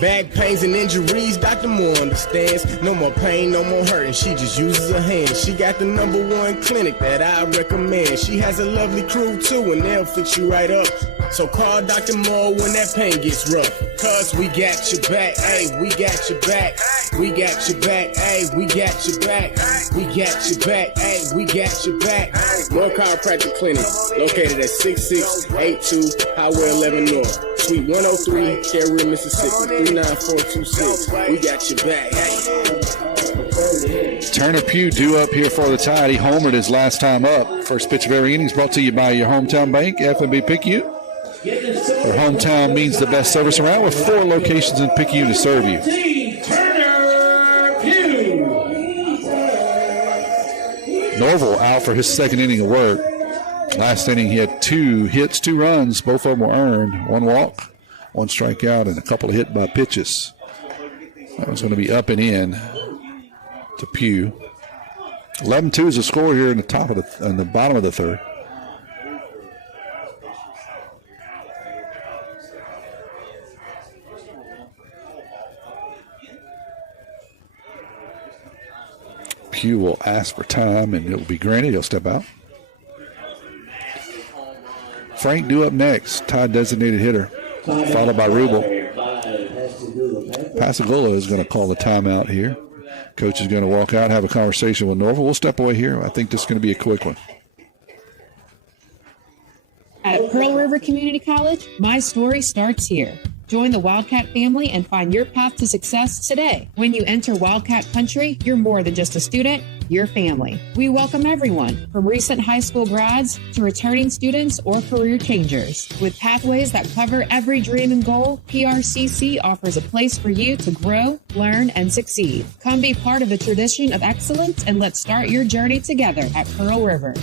Back pains and injuries, Dr. Moore understands. No more pain, no more hurting. She just uses her hands. She got the #1 clinic that I recommend. She has a lovely crew too, and they'll fix you right up. So call Dr. Moore when that pain gets rough. Cause we got your back, hey, we got your back. We got your back, hey, we got your back. We got your back, hey, we got your back. Moore Chiropractic Clinic, located at 6682 Highway 11 North, Suite 103, Cary, Mississippi, 39426. We got your back, hey. Turner Pugh due up here for the Tide. He homered his last time up. First pitch of every inning is brought to you by your hometown bank, F&B Picayune. Their hometown means the best service around, with 4 locations in Picayune to serve you. Turner Pugh. Norval out for his second inning of work. Last inning he had 2 hits, 2 runs. Both of them were earned. 1 walk, 1 strikeout, and a couple of hit by pitches. That was going to be up and in to Pugh. 11-2 is the score here in the bottom of the third. Pugh will ask for time, and it will be granted. He'll step out. Frank due up next, Tide designated hitter, followed by Rubel. Pascagoula is going to call the timeout here. Coach is going to walk out, have a conversation with Norval. We'll step away here. I think this is going to be a quick one. At Pearl River Community College, my story starts here. Join the Wildcat family and find your path to success today. When you enter Wildcat Country, you're more than just a student, you're family. We welcome everyone, from recent high school grads to returning students or career changers. With pathways that cover every dream and goal, PRCC offers a place for you to grow, learn, and succeed. Come be part of the tradition of excellence, and let's start your journey together at Pearl River.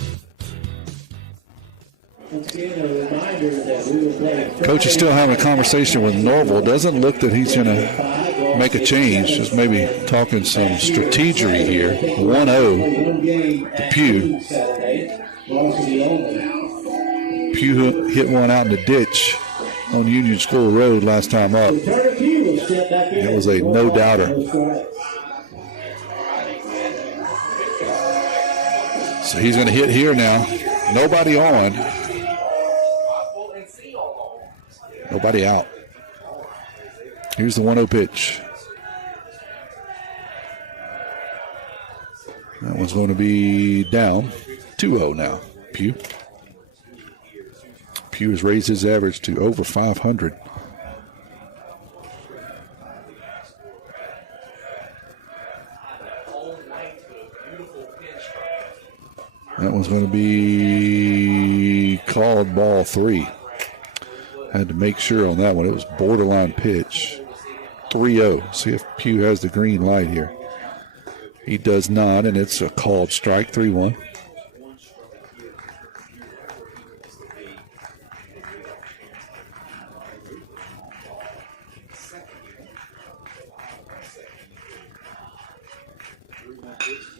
Coach is still having a conversation with Norval. Doesn't look that he's going to make a change. Just maybe talking some strategery here. 1-0 to Pew. Pew hit one out in the ditch on Union School Road last time up. It was a no-doubter. So he's going to hit here now. Nobody on. Nobody out. Here's the 1-0 pitch. That one's going to be down. 2-0 now. Pew. Pew has raised his average to over 500. That one's going to be called ball 3. Had to make sure on that one. It was borderline pitch. 3-0. See if Pew has the green light here. He does not, and it's a called strike. 3-1.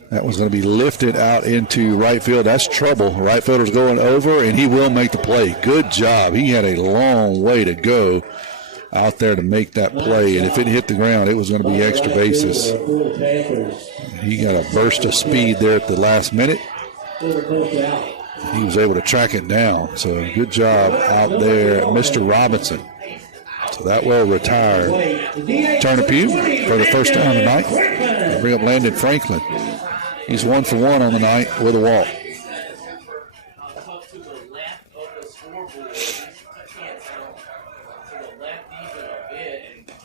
That one's going to be lifted out into right field. That's trouble. Right fielder's going over, and he will make the play. Good job. He had a long way to go out there to make that play, and if it hit the ground, it was going to be extra bases. He got a burst of speed there at the last minute. He was able to track it down. So good job out there, Mr. Robinson. So that will retire Turner Pugh for the first time tonight. They bring up Landon Franklin. He's 1 for 1 on the night with a walk.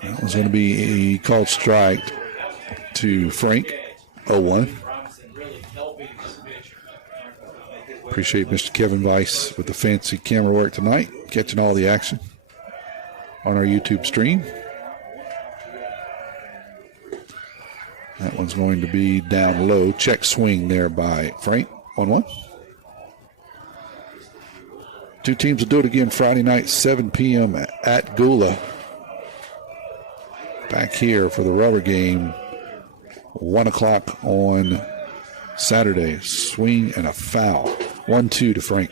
That was going to be called strike to Frank. 0-1. Appreciate Mr. Kevin Weiss with the fancy camera work tonight, catching all the action on our YouTube stream. That one's going to be down low. Check swing there by Frank. 1-1. Two teams will do it again Friday night, 7 p.m. at Gula. Back here for the rubber game, 1 o'clock on Saturday. Swing and a foul. 1-2 to Frank.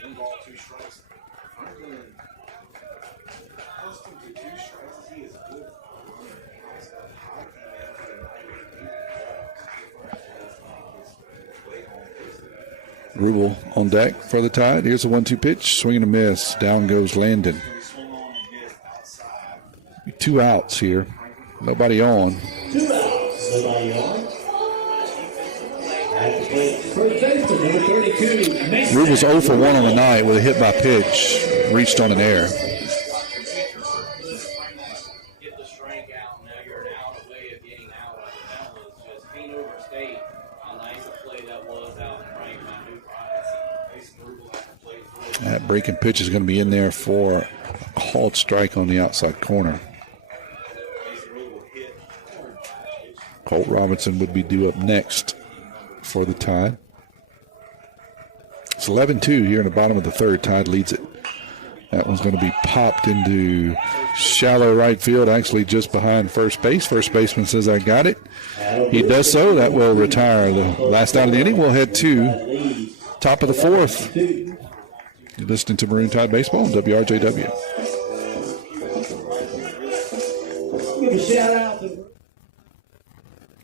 Rubel on deck for the Tide. Here's a 1-2 pitch. Swing and a miss. Down goes Landon. 2 outs here. Nobody on. 2 outs. Nobody on. Rubel's 0 for 1 on the night with a hit by pitch. Reached on an error. That breaking pitch is going to be in there for a called strike on the outside corner. Colt Robinson would be due up next for the Tide. It's 11-2 here in the bottom of the third. Tide leads it. That one's going to be popped into shallow right field, actually just behind first base. First baseman says, I got it. He does so. That will retire the last out of the inning. We'll head to top of the fourth. You're listening to Maroon Tide Baseball on WRJW. Give a shout out to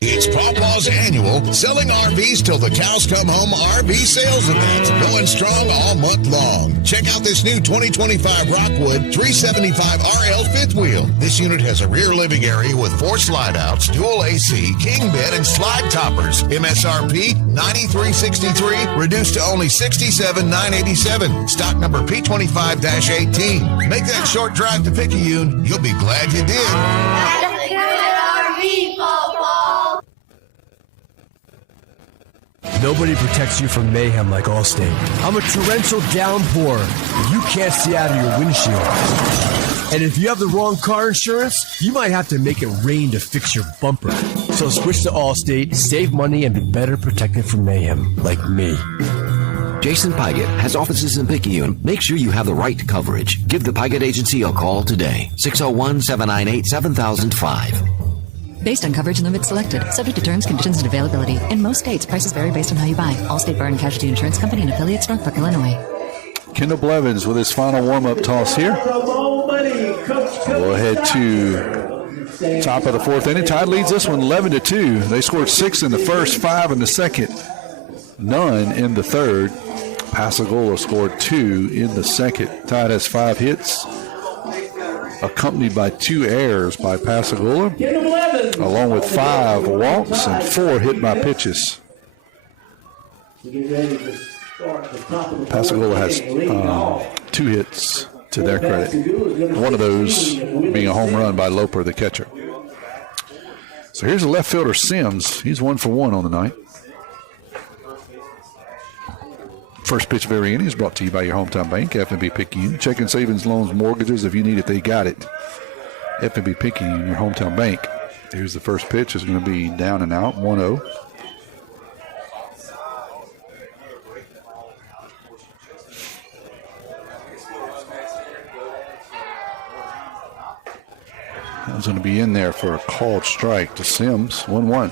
It's Pawpaw's annual Selling RVs Till the Cows Come Home RV sales event, going strong all month long. Check out this new 2025 Rockwood 375 RL fifth wheel. This unit has a rear living area with 4 slide outs, dual AC, king bed, and slide toppers. MSRP $93.63, reduced to only $67,987. Stock number P25-18. Make that short drive to Picayune. You'll be glad you did. Nobody protects you from mayhem like Allstate. I'm a torrential downpour. You can't see out of your windshield. And if you have the wrong car insurance, you might have to make it rain to fix your bumper. So switch to Allstate, save money, and be better protected from mayhem like me. Jason Pygott has offices in Picayune. Make sure you have the right coverage. Give the Pygott Agency a call today. 601-798-7005. Based on coverage limits selected, subject to terms, conditions, and availability. In most states, prices vary based on how you buy. Allstate Bar and Casualty Insurance Company and affiliates, Northbrook, Illinois. Kendall Blevins with his final warm-up toss here. We'll head to top of the fourth inning. Tide leads this one 11-2. They scored 6 in the first, 5 in the second, none in the third. Pascagoula scored 2 in the second. Tide has 5 hits, accompanied by 2 errors by Pascagoula, along with 5 walks and 4 hit by pitches. Pascagoula has 2 hits to their credit. One of those being a home run by Loper, the catcher. So here's the left fielder, Sims. He's 1 for 1 on the night. First pitch of every inning is brought to you by your hometown bank, F&B Picayune. Checking, savings, loans, mortgages. If you need it, they got it. F&B Picayune, your hometown bank. Here's the first pitch. It's going to be down and out, 1-0. That was going to be in there for a called strike to Sims, 1-1.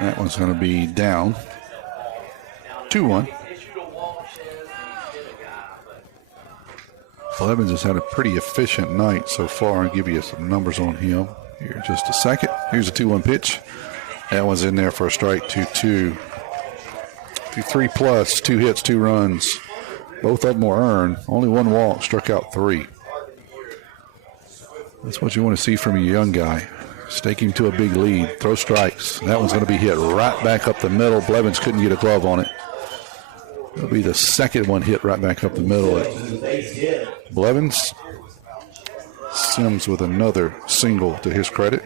That one's going to be down. 2-1. Blevins has had a pretty efficient night so far. I'll give you some numbers on him here in just a second. Here's a 2-1 pitch. That one's in there for a strike, 2-2. 3 plus, 2 hits, 2 runs. Both of them were earned. Only 1 walk, struck out 3. That's what you want to see from a young guy. Stake him to a big lead. Throw strikes. That one's going to be hit right back up the middle. Blevins couldn't get a glove on it. It'll be the second one hit right back up the middle. Blevins. Sims with another single to his credit.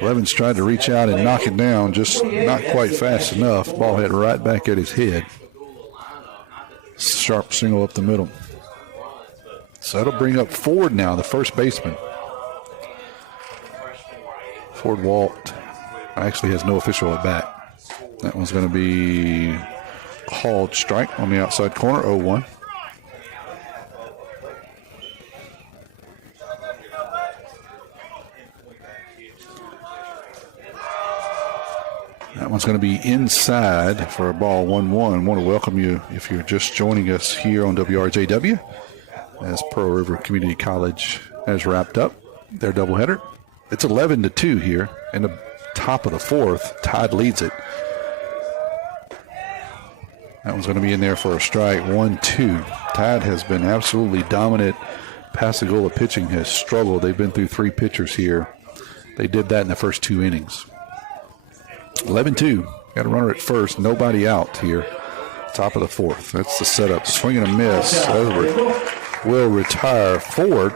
Blevins tried to reach out and knock it down, just not quite fast enough. Ball hit right back at his head. Sharp single up the middle. So that'll bring up Ford now, the first baseman. Ford walked. Actually has no official at bat. That one's going to be called strike on the outside corner, 0-1. That one's going to be inside for a ball, 1-1. I want to welcome you if you're just joining us here on WRJW. As Pearl River Community College has wrapped up their doubleheader. It's 11-2 here in the top of the fourth. Tide leads it. That one's going to be in there for a strike, 1-2. Tide has been absolutely dominant. Pascagoula pitching has struggled. They've been through 3 pitchers here. They did that in the first 2 innings. 11-2. Got a runner at first. Nobody out here. Top of the fourth. That's the setup. Swing and a miss. Will retire Ford.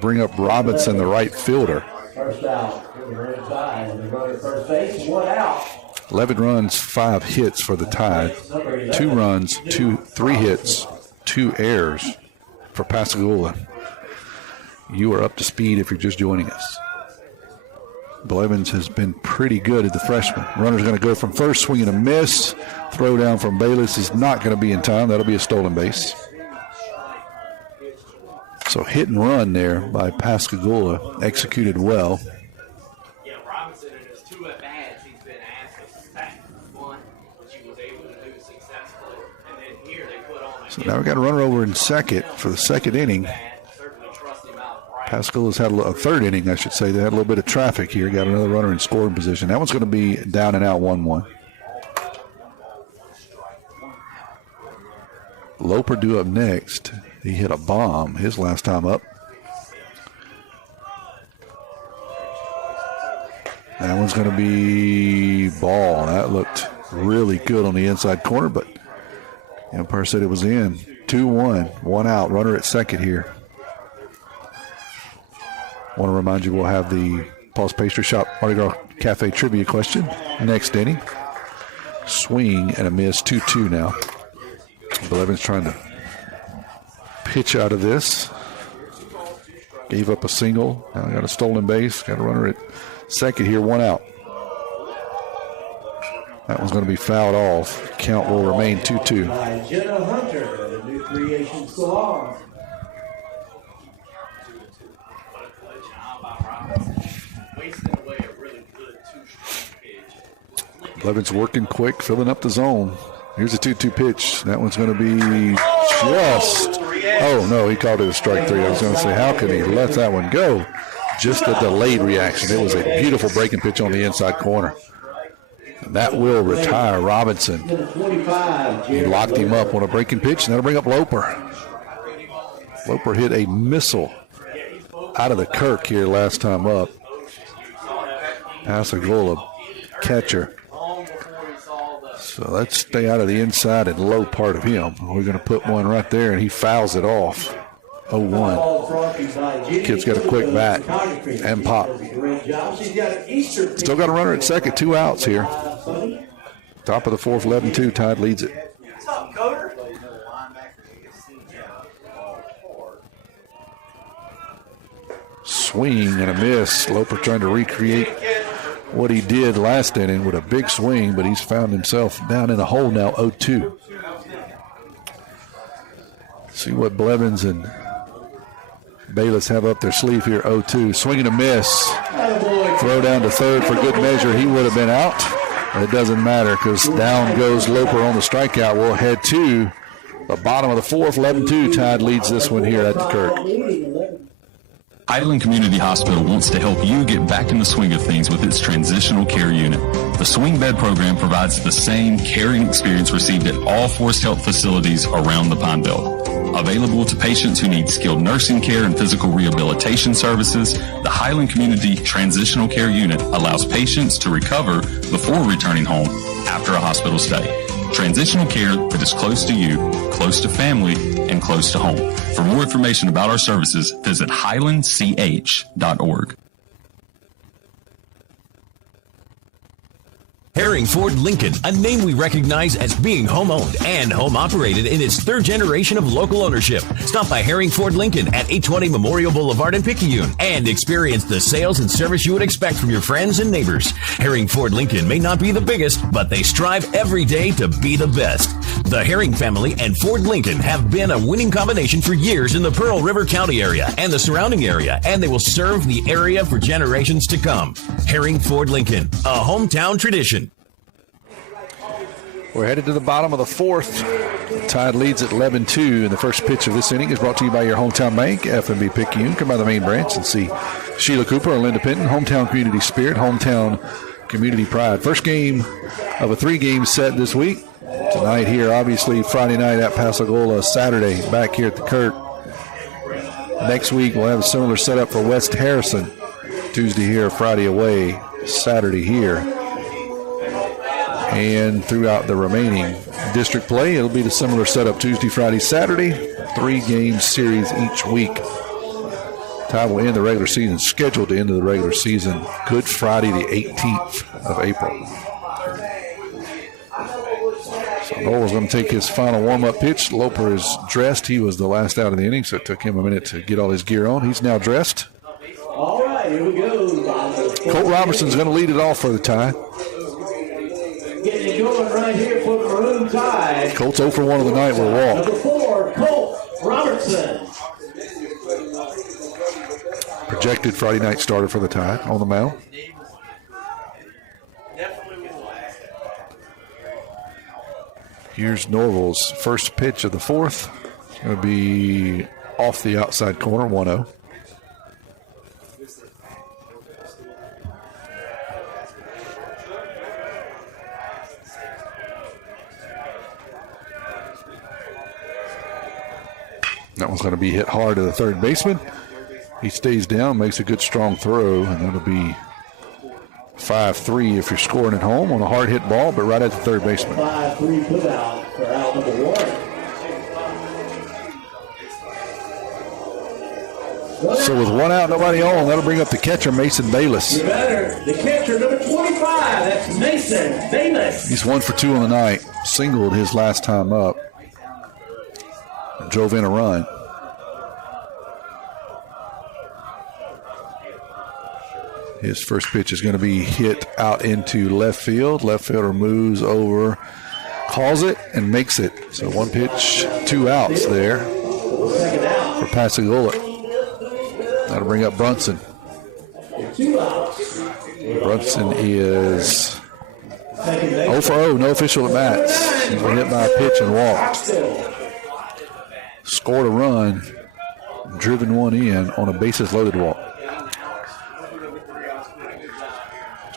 Bring up Robinson, the right fielder. First out. 11 runs, 5 hits for the Tide. 2 runs, 3 hits, 2 errors for Pascagoula. You are up to speed if you're just joining us. Blevins has been pretty good at the freshman. Runner's going to go from first, swing and a miss. Throw down from Bayless is not going to be in time. That'll be a stolen base. So hit and run there by Pascagoula, executed well. Yeah, Robinson in his 2 at-bats, he's been asked to back 1, which he was able to do successfully. And then here they put on So now we got a runner over in second for the second inning. Pascagoula's had a third inning, I should say. They had a little bit of traffic here. Got another runner in scoring position. That one's going to be down and out, 1-1. Loper due up next. He hit a bomb his last time up. That one's going to be ball. That looked really good on the inside corner, but the umpire said it was in. 2-1, 1 out. Runner at second here. I want to remind you we'll have the Paul's Pastry Shop Mardi Gras Cafe trivia question next inning. Swing and a miss, 2-2 now. Blevins trying to pitch out of this. Gave up a single. Now got a stolen base. Got a runner at second here, 1 out. That one's going to be fouled off. Count will remain 2-2. By Jenna Hunter, the new creation salon. Blevins working quick, filling up the zone. Here's a 2-2 pitch. That one's going to be just. Oh, no, he called it a strike 3. I was going to say, how could he let that one go? Just a delayed reaction. It was a beautiful breaking pitch on the inside corner. And that will retire Robinson. He locked him up on a breaking pitch, and that'll bring up Loper. Loper hit a missile out of the Kirk here last time up. Pascagoula catcher. So let's stay out of the inside and low part of him. We're going to put one right there, and he fouls it off. 0-1. Kid's got a quick bat and pop. Still got a runner at second, 2 outs here. Top of the fourth, 11-2. Tide leads it. Swing and a miss. Loper trying to recreate what he did last inning with a big swing, but he's found himself down in a hole now, 0-2. See what Blevins and Bayless have up their sleeve here, 0-2. Swing and a miss. Throw down to third for good measure. He would have been out. But it doesn't matter because down goes Loper on the strikeout. We'll head to the bottom of the fourth, 11-2. Tide leads this one here at the Kirk. Highland Community Hospital wants to help you get back in the swing of things with its transitional care unit. The Swing Bed program provides the same caring experience received at all Forest Health facilities around the Pine Belt. Available to patients who need skilled nursing care and physical rehabilitation services, the Highland Community Transitional Care Unit allows patients to recover before returning home after a hospital stay. Transitional care that is close to you, close to family, and close to home. For more information about our services, visit highlandch.org. Herring Ford Lincoln, a name we recognize as being home-owned and home-operated in its third generation of local ownership. Stop by Herring Ford Lincoln at 820 Memorial Boulevard in Picayune and experience the sales and service you would expect from your friends and neighbors. Herring Ford Lincoln may not be the biggest, but they strive every day to be the best. The Herring family and Ford Lincoln have been a winning combination for years in the Pearl River County area and the surrounding area, and they will serve the area for generations to come. Herring Ford Lincoln, a hometown tradition. We're headed to the bottom of the fourth. The Tide leads at 11-2, and the first pitch of this inning is brought to you by your hometown bank, FNB Picayune. Come by the main branch and see Sheila Cooper and Linda Pinton. Hometown community spirit, hometown community pride. First game of a 3-game set this week. Tonight here, obviously, Friday night at Pascagoula, Saturday back here at the Kirk. Next week, we'll have a similar setup for West Harrison. Tuesday here, Friday away, Saturday here. And throughout the remaining district play, it'll be the similar setup Tuesday, Friday, Saturday. 3-game series each week. Tide will end the regular season, scheduled to end the regular season, Good Friday, the 18th of April. So Noel's going to take his final warm-up pitch. Loper is dressed. He was the last out of the inning, so it took him a minute to get all his gear on. He's now dressed. All right, here we go. Colt Robertson's going to lead it off for the Tide. Getting it going right here for the Maroon Tide. Colt's 0 for 1 of the night with a walk. Number 4, Colt Robertson. Projected Friday night starter for the Tide on the mound. Here's Norval's first pitch of the fourth. It's going to be off the outside corner, 1-0. That one's going to be hit hard to the third baseman. He stays down, makes a good strong throw, and that'll be 5-3 if you're scoring at home on a hard hit ball, but right at the third baseman. 5-3 put out for out number 1. So with 1 out, nobody on, that'll bring up the catcher, Mason Bayless. You better. The catcher, number 25, that's Mason Bayless. He's 1 for 2 on the night. Singled his last time up. Drove in a run. His first pitch is going to be hit out into left field. Left fielder moves over, calls it, and makes it. So 1 pitch, 2 outs there for Pascagoula. That'll bring up Brunson. Brunson is 0 for 0, no official at bats. He was hit by a pitch and walked. Scored a run, driven one in on a bases loaded walk.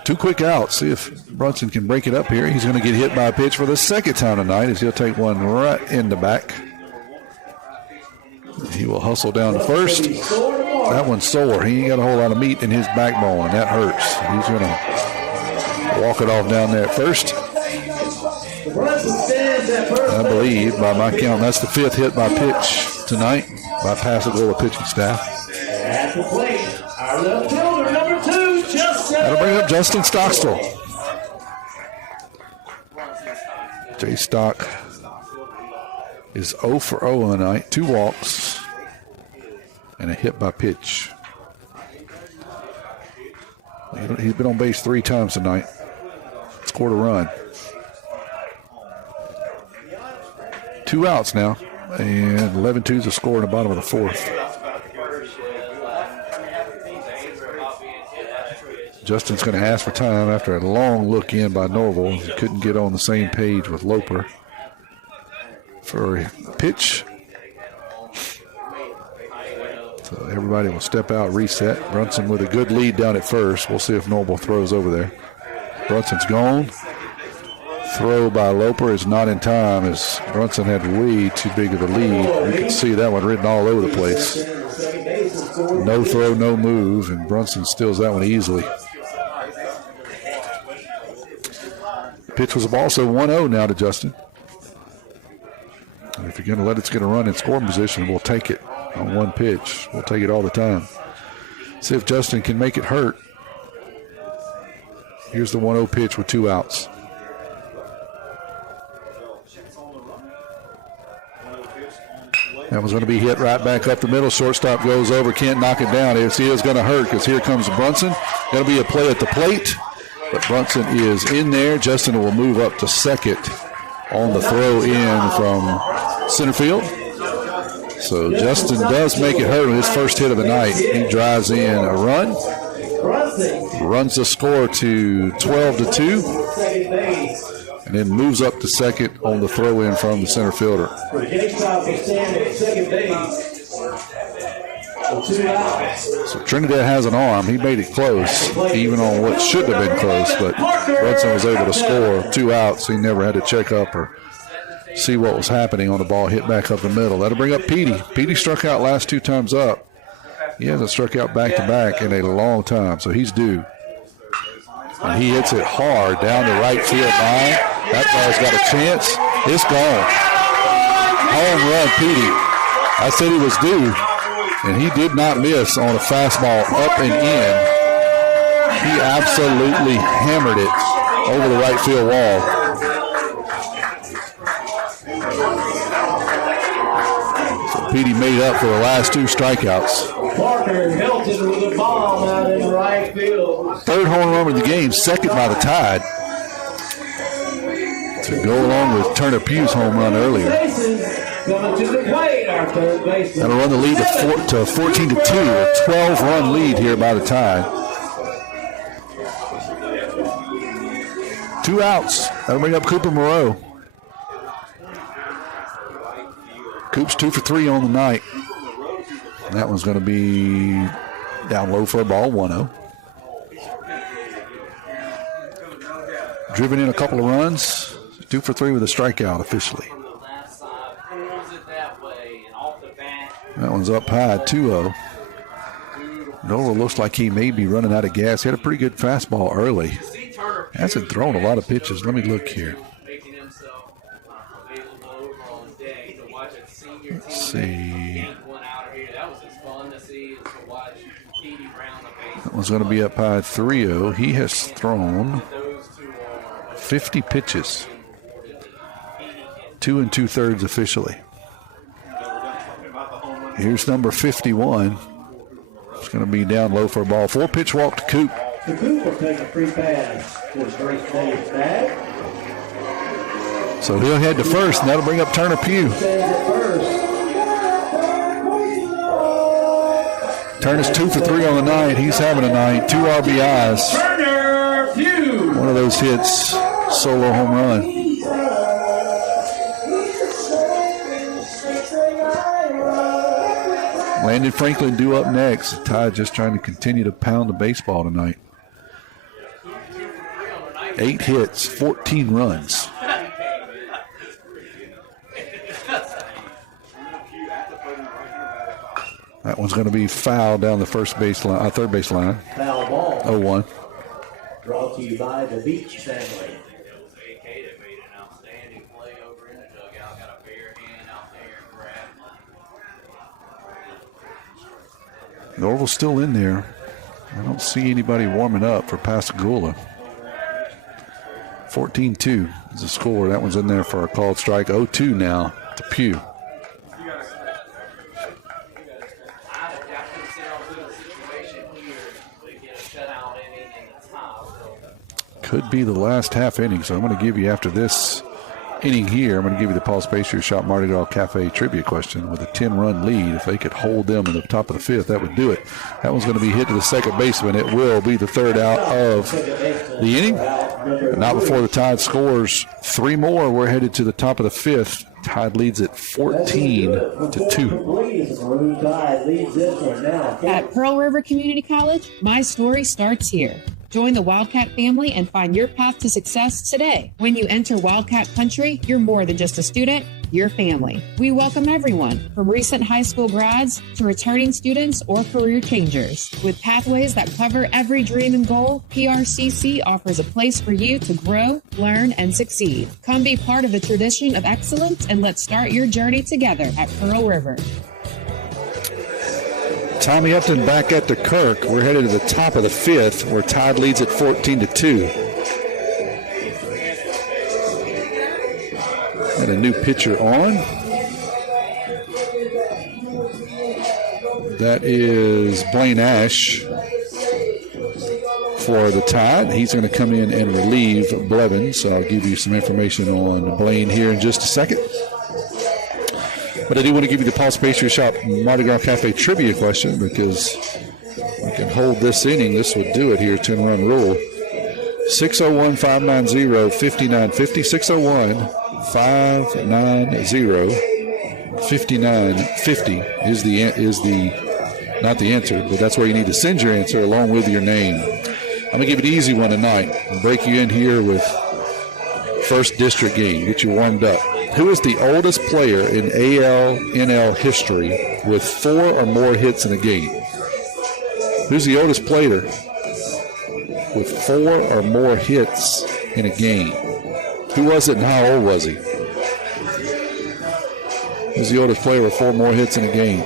2 quick outs. See if Brunson can break it up here. He's going to get hit by a pitch for the second time tonight as he'll take one right in the back. He will hustle down to first. That one's sore. He ain't got a whole lot of meat in his backbone, and that hurts. He's going to walk it off down there at first. I believe, by my count, that's the 5th hit by pitch tonight by Pascagoula pitching staff. At the plate, our left fielder, number 2, Justin. That'll bring up Justin Stockstill. Jay Stock is 0 for 0 on the night. 2 walks and a hit by pitch. He's been on base 3 times tonight. Scored a run. 2 outs now, and 11-2 is the score in the bottom of the 4th. Justin's going to ask for time after a long look in by Norval. He couldn't get on the same page with Loper for a pitch. So everybody will step out, reset. Brunson with a good lead down at first. We'll see if Norval throws over there. Brunson's gone. Throw by Loper is not in time as Brunson had way too big of a lead. You can see that one written all over the place. No throw, no move, and Brunson steals that one easily. Pitch was a ball, so 1-0 now to Justin. And if you're going to let it get a run in scoring position, we'll take it on 1 pitch. We'll take it all the time. See if Justin can make it hurt. Here's the 1-0 pitch with 2 outs. That was going to be hit right back up the middle. Shortstop goes over, can't knock it down. It is going to hurt because here comes Brunson. Going to be a play at the plate, but Brunson is in there. Justin will move up to second on the throw in from center field. So Justin does make it hurt on his first hit of the night. He drives in a run, runs the score to 12-2. And then moves up to second on the throw in from the center fielder. So Trinidad has an arm. He made it close, even on what should have been close, but Brunson was able to score 2 outs. He never had to check up or see what was happening on the ball hit back up the middle. That'll bring up Petey. Petey struck out last 2 times up. He hasn't struck out back-to-back in a long time, so he's due. And he hits it hard down the right field line. That ball's got a chance. It's gone. Home run, Petey. I said he was due, and he did not miss on a fastball up and in. He absolutely hammered it over the right field wall. So Petey made up for the last 2 strikeouts. Parker Hilton with a bomb out in right field. 3rd home run of the game, 2nd by the Tide. To go along with Turner Pugh's home run earlier. Coming to the plate, our third baseman. That'll run the lead to 14-2, a 12-run lead here by the Tide. 2 outs. That'll bring up Cooper Moreau. Coop's 2 for 3 on the night. And that one's going to be down low for a ball, 1-0. Driven in a couple of runs, 2 for 3 with a strikeout officially. That one's up high, 2-0. Nola looks like he may be running out of gas. He had a pretty good fastball early. Hasn't thrown a lot of pitches. Let me look here. Let's see. That one's going to be up high, 3-0. He has thrown 50 pitches. 2 2/3 officially. Here's number 51. It's going to be down low for a ball. 4-pitch walk to Coop. The Cooper take a free pass to his first base bag. So he'll head to first, and that'll bring up Turner Pugh. Turner's 2 for 3 on the night. He's having a night. 2 RBIs. Turner Pugh. One of those hits, solo home run. Landon Franklin due up next. The Tide just trying to continue to pound the baseball tonight. 8 hits, 14 runs. That one's going to be fouled down the third base line. Foul ball. 0-1. Brought to you by the Beach family. Norval's still in there. I don't see anybody warming up for Pascagoula. 14-2 is the score. That one's in there for a called strike. 0-2 now to Pugh. Could be the last half inning, so I'm going to give you, after this inning here, I'm going to give you the Paul Spacer Shop Mardi Gras Cafe trivia question with a 10-run lead. If they could hold them in the top of the fifth, that would do it. That one's going to be hit to the second baseman. It will be the third out of the inning. But not before the Tide scores 3 more. We're headed to the top of the fifth. Tide leads it 14-2. At Pearl River Community College, my story starts here. Join the Wildcat family and find your path to success today. When you enter Wildcat Country, you're more than just a student, you're family. We welcome everyone, from recent high school grads to returning students or career changers. With pathways that cover every dream and goal, PRCC offers a place for you to grow, learn, and succeed. Come be part of the tradition of excellence, and let's start your journey together at Pearl River. Tommy Upton back at the Kirk. We're headed to the top of the fifth, where Tide leads at 14-2. And a new pitcher on. That is Blaine Ash for the Tide. He's going to come in and relieve Blevins. So I'll give you some information on Blaine here in just a second. But I do want to give you the Paul Spacer Shop Mardi Gras Cafe trivia question, because we can hold this inning. This would do it here, 10-run rule. 601-590-5950. 601-590-5950 is the not the answer, but that's where you need to send your answer along with your name. I'm going to give it an easy one tonight and break you in here with first district game, get you warmed up. Who is the oldest player in ALNL history with 4 or more hits in a game? Who's the oldest player with 4 or more hits in a game? Who was it and how old was he? Who's the oldest player with 4 or more hits in a game?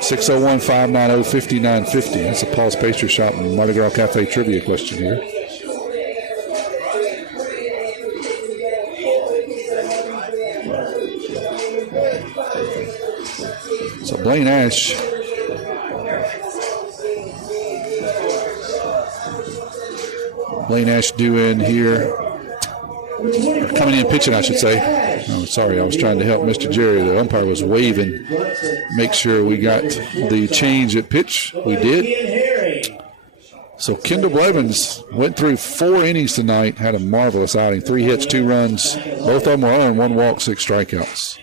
601-590-5950. That's a Paul Spacer Shop and Mardi Gras Cafe trivia question here. So Blaine Ash due in here. Coming in pitching, I should say. Oh, sorry, I was trying to help Mr. Jerry. The umpire was waving. Make sure we got the change at pitch. We did. So Kendall Blevins went through 4 innings tonight, had a marvelous outing. 3 hits, 2 runs. Both of them were on, 1 walk, 6 strikeouts.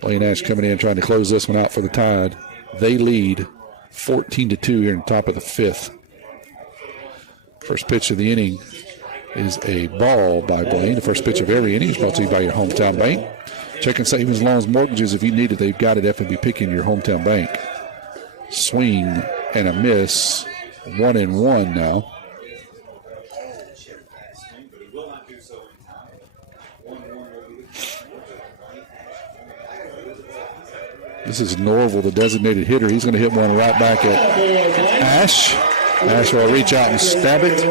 Blaine Ash coming in trying to close this one out for the Tide. They lead 14-2 here in the top of the 5th. First pitch of the inning is a ball by Blaine. The first pitch of every inning is brought to you by your hometown bank. Checking savings, loans, mortgages. If you need it, they've got it. F&B Picayune, your hometown bank. Swing and a miss. 1-1 now. This is Norval, the designated hitter. He's going to hit one right back at Ash. Ash will reach out and stab it.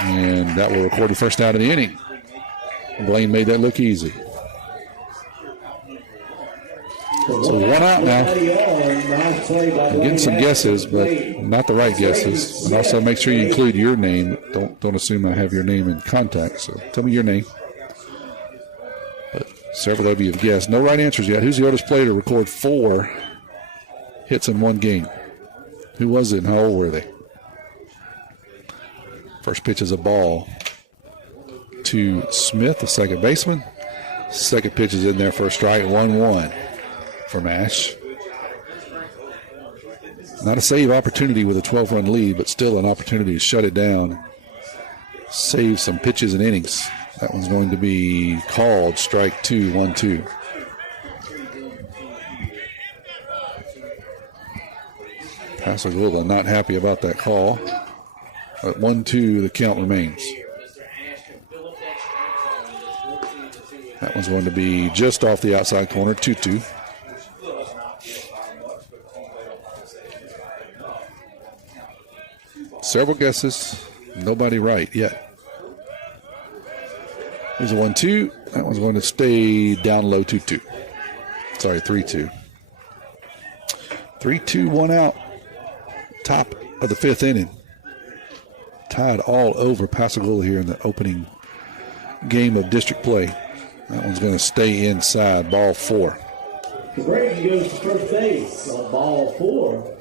And that will record the first out of the inning. Blaine made that look easy. So 1 out now. I'm getting some guesses, but not the right guesses. And also make sure you include your name. Don't assume I have your name in contact. So tell me your name. But several of you have guessed. No right answers yet. Who's the oldest player to record 4 hits in one game? Who was it and how old were they? First pitch is a ball to Smith, the second baseman. Second pitch is in there for a strike, 1-1 for Mash. Not a save opportunity with a 12-run lead, but still an opportunity to shut it down, save some pitches and innings. That one's going to be called strike 2, 1-2. Pascagoula not happy about that call. At 1-2, the count remains. That one's going to be just off the outside corner, 2-2. Several guesses, nobody right yet. Here's a 1-2. That one's going to stay down low, 2-2. Sorry, 3-2. 3-2, 1 out. Top of the 5th inning. Tied all over Pascagoula here in the opening game of district play. That one's going to stay inside, ball 4. Brady goes to first base on ball 4.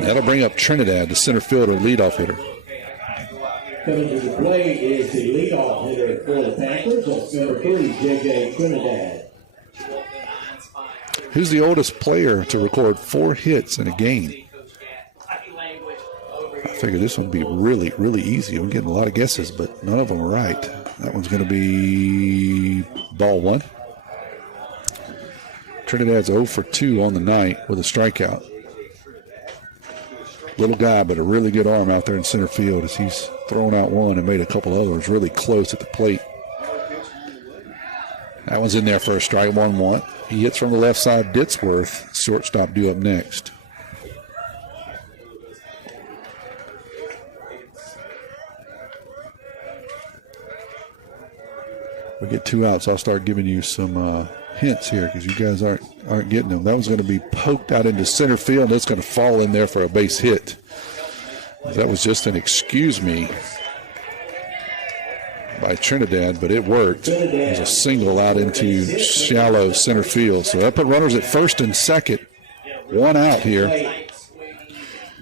That'll bring up Trinidad, the center fielder, leadoff hitter. Coming to the plate is the leadoff hitter for the Panthers. That's number 3, J.J. Trinidad. Who's the oldest player to record 4 hits in a game? I figured this one would be really, really easy. I'm getting a lot of guesses, but none of them are right. That one's going to be ball 1. Trinidad's 0 for 2 on the night with a strikeout. Little guy, but a really good arm out there in center field as he's thrown out one and made a couple others really close at the plate. That one's in there for a strike, 1-1. He hits from the left side. Ditsworth, shortstop, due up next. We get 2 outs. I'll start giving you some hints here because you guys aren't getting them. That one's going to be poked out into center field. It's going to fall in there for a base hit. That was just an excuse me by Trinidad, but it worked. It was a single out into shallow center field. So that put runners at first and second. 1 out here.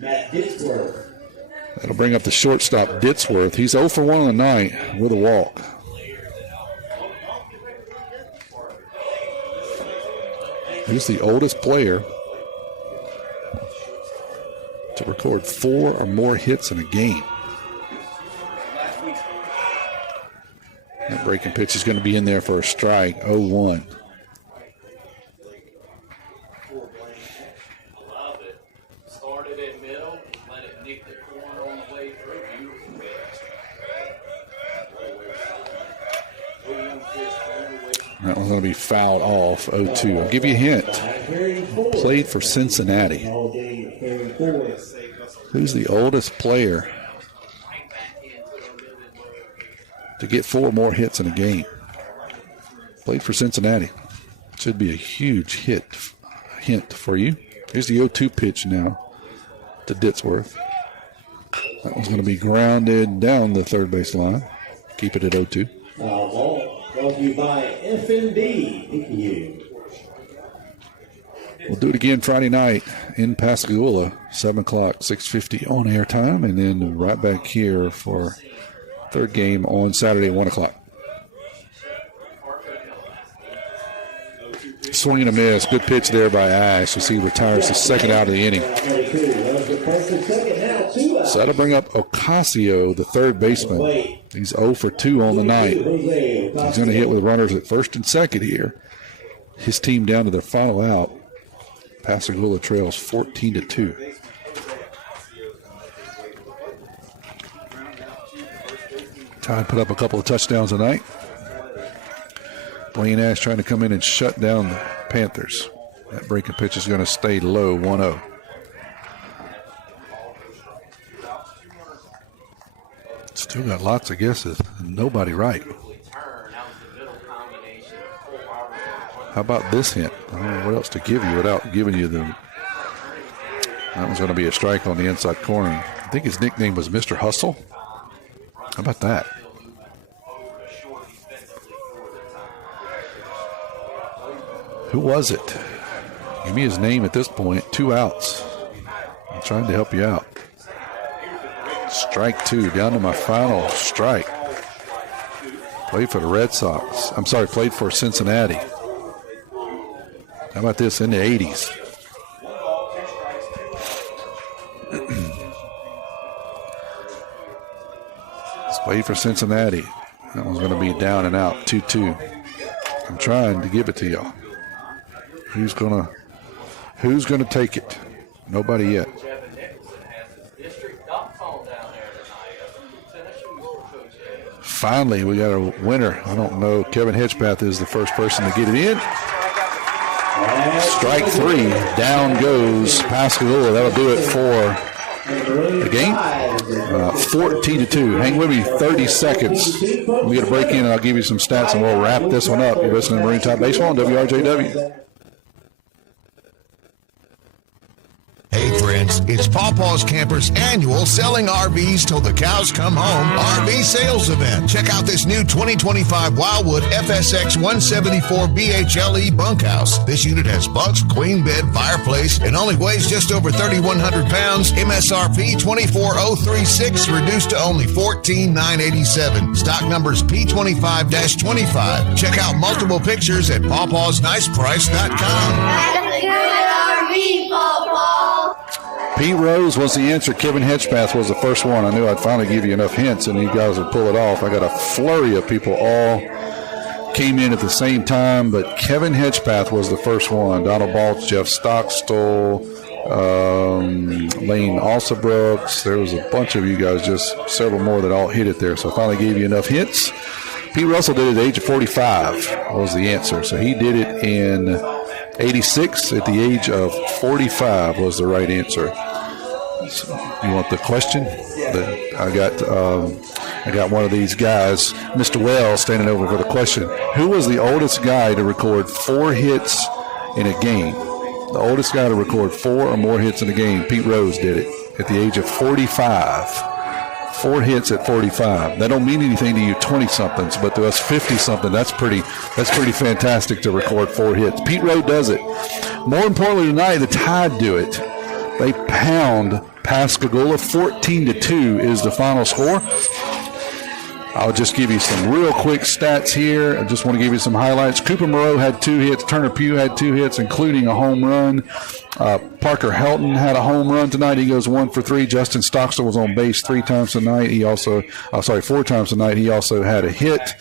That'll bring up the shortstop, Ditsworth. He's 0 for 1 on the night with a walk. He's the oldest player to record 4 or more hits in a game. That breaking pitch is going to be in there for a strike, 0-1. Started in middle, let it nick the corner on the way through. That one's going to be fouled off, 0-2. I'll give you a hint. Played for Cincinnati. Who's the oldest player to get 4 more hits in a game? Played for Cincinnati. Should be a huge hint for you. Here's the 0-2 pitch now to Ditsworth. That one's going to be grounded down the third base line. Keep it at 0-2. Brought to you by FND Picayune. We'll do it again Friday night in Pascagoula, 7 o'clock, 6:50 on air time, and then right back here for third game on Saturday, 1 o'clock. Swing and a miss. Good pitch there by Ash as he retires the second out of the inning. So that'll bring up Ocasio, the third baseman. He's 0 for 2 on the night. He's going to hit with runners at first and second here. His team down to their final out. Pascagoula trails 14-2. Tide put up a couple of touchdowns tonight. Blaine Ash trying to come in and shut down the Panthers. That breaking pitch is going to stay low, 1-0. Still got lots of guesses and nobody right. How about this hint? I don't know what else to give you without giving you the. That one's going to be a strike on the inside corner. I think his nickname was Mr. Hustle. How about that? Who was it? Give me his name at this point. 2 outs. I'm trying to help you out. Strike 2, down to my final strike. Played for the Red Sox. I'm sorry, played for Cincinnati. How about this in the 80s? Played for Cincinnati. That one's going to be down and out, 2-2. I'm trying to give it to y'all. Who's gonna take it? Nobody yet. Finally, we got a winner. I don't know. Kevin Hedgepath is the first person to get it in. Strike 3. Down goes Pascagoula. That'll do it for the game. 14-2. Hang with me 30 seconds. We get a break in and I'll give you some stats and we'll wrap this one up. You're listening to Maroon Tide Baseball on WRJW. Hey friends, it's Pawpaw's Campers' annual Selling RVs Till the Cows Come Home RV sales event. Check out this new 2025 Wildwood FSX 174 BHLE bunkhouse. This unit has bunks, queen bed, fireplace, and only weighs just over 3,100 pounds. MSRP 24036, reduced to only $14,987. Stock numbers P25-25. Check out multiple pictures at pawpawsniceprice.com. Have a good RV, Pawpaw. Pete Rose was the answer. Kevin Hedgepath was the first one. I knew I'd finally give you enough hints and you guys would pull it off. I got a flurry of people all came in at the same time, but Kevin Hedgepath was the first one. Donald Baltz, Jeff Stockstill, Lane Alsabrooks. There was a bunch of you guys, just several more that all hit it there. So I finally gave you enough hints. Pete Russell did it at the age of 45 was the answer. So he did it in 86 at the age of 45 was the right answer. So you want the question? I got one of these guys, Mr. Wells, standing over for the question. Who was the oldest guy to record 4 hits in a game? The oldest guy to record 4 or more hits in a game. Pete Rose did it at the age of 45. 4 hits at 45. That don't mean anything to you 20-somethings, but to us 50-something, that's pretty fantastic to record 4 hits. Pete Rose does it. More importantly tonight, the Tide do it. They pound Pascagoula. 14-2 is the final score. I'll just give you some real quick stats here. I just want to give you some highlights. Cooper Moreau had 2 hits. Turner Pugh had 2 hits, including a home run. Parker Helton had a home run tonight. He goes 1 for 3. Justin Stockstill was on base 3 times tonight. 4 times tonight. He also had a hit.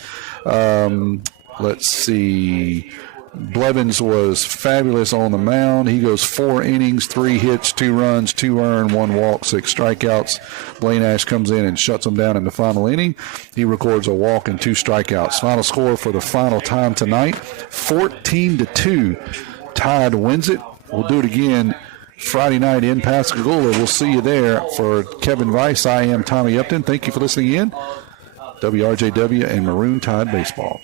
Let's see. Blevins was fabulous on the mound. He goes 4 innings, 3 hits, 2 runs, 2 earned, 1 walk, 6 strikeouts. Blaine Ash comes in and shuts him down in the final inning. He records a walk and 2 strikeouts. Final score for the final time tonight, 14-2. Tide wins it. We'll do it again Friday night in Pascagoula. We'll see you there. For Kevin Weiss, I am Tommy Upton. Thank you for listening in. WRJW and Maroon Tide Baseball.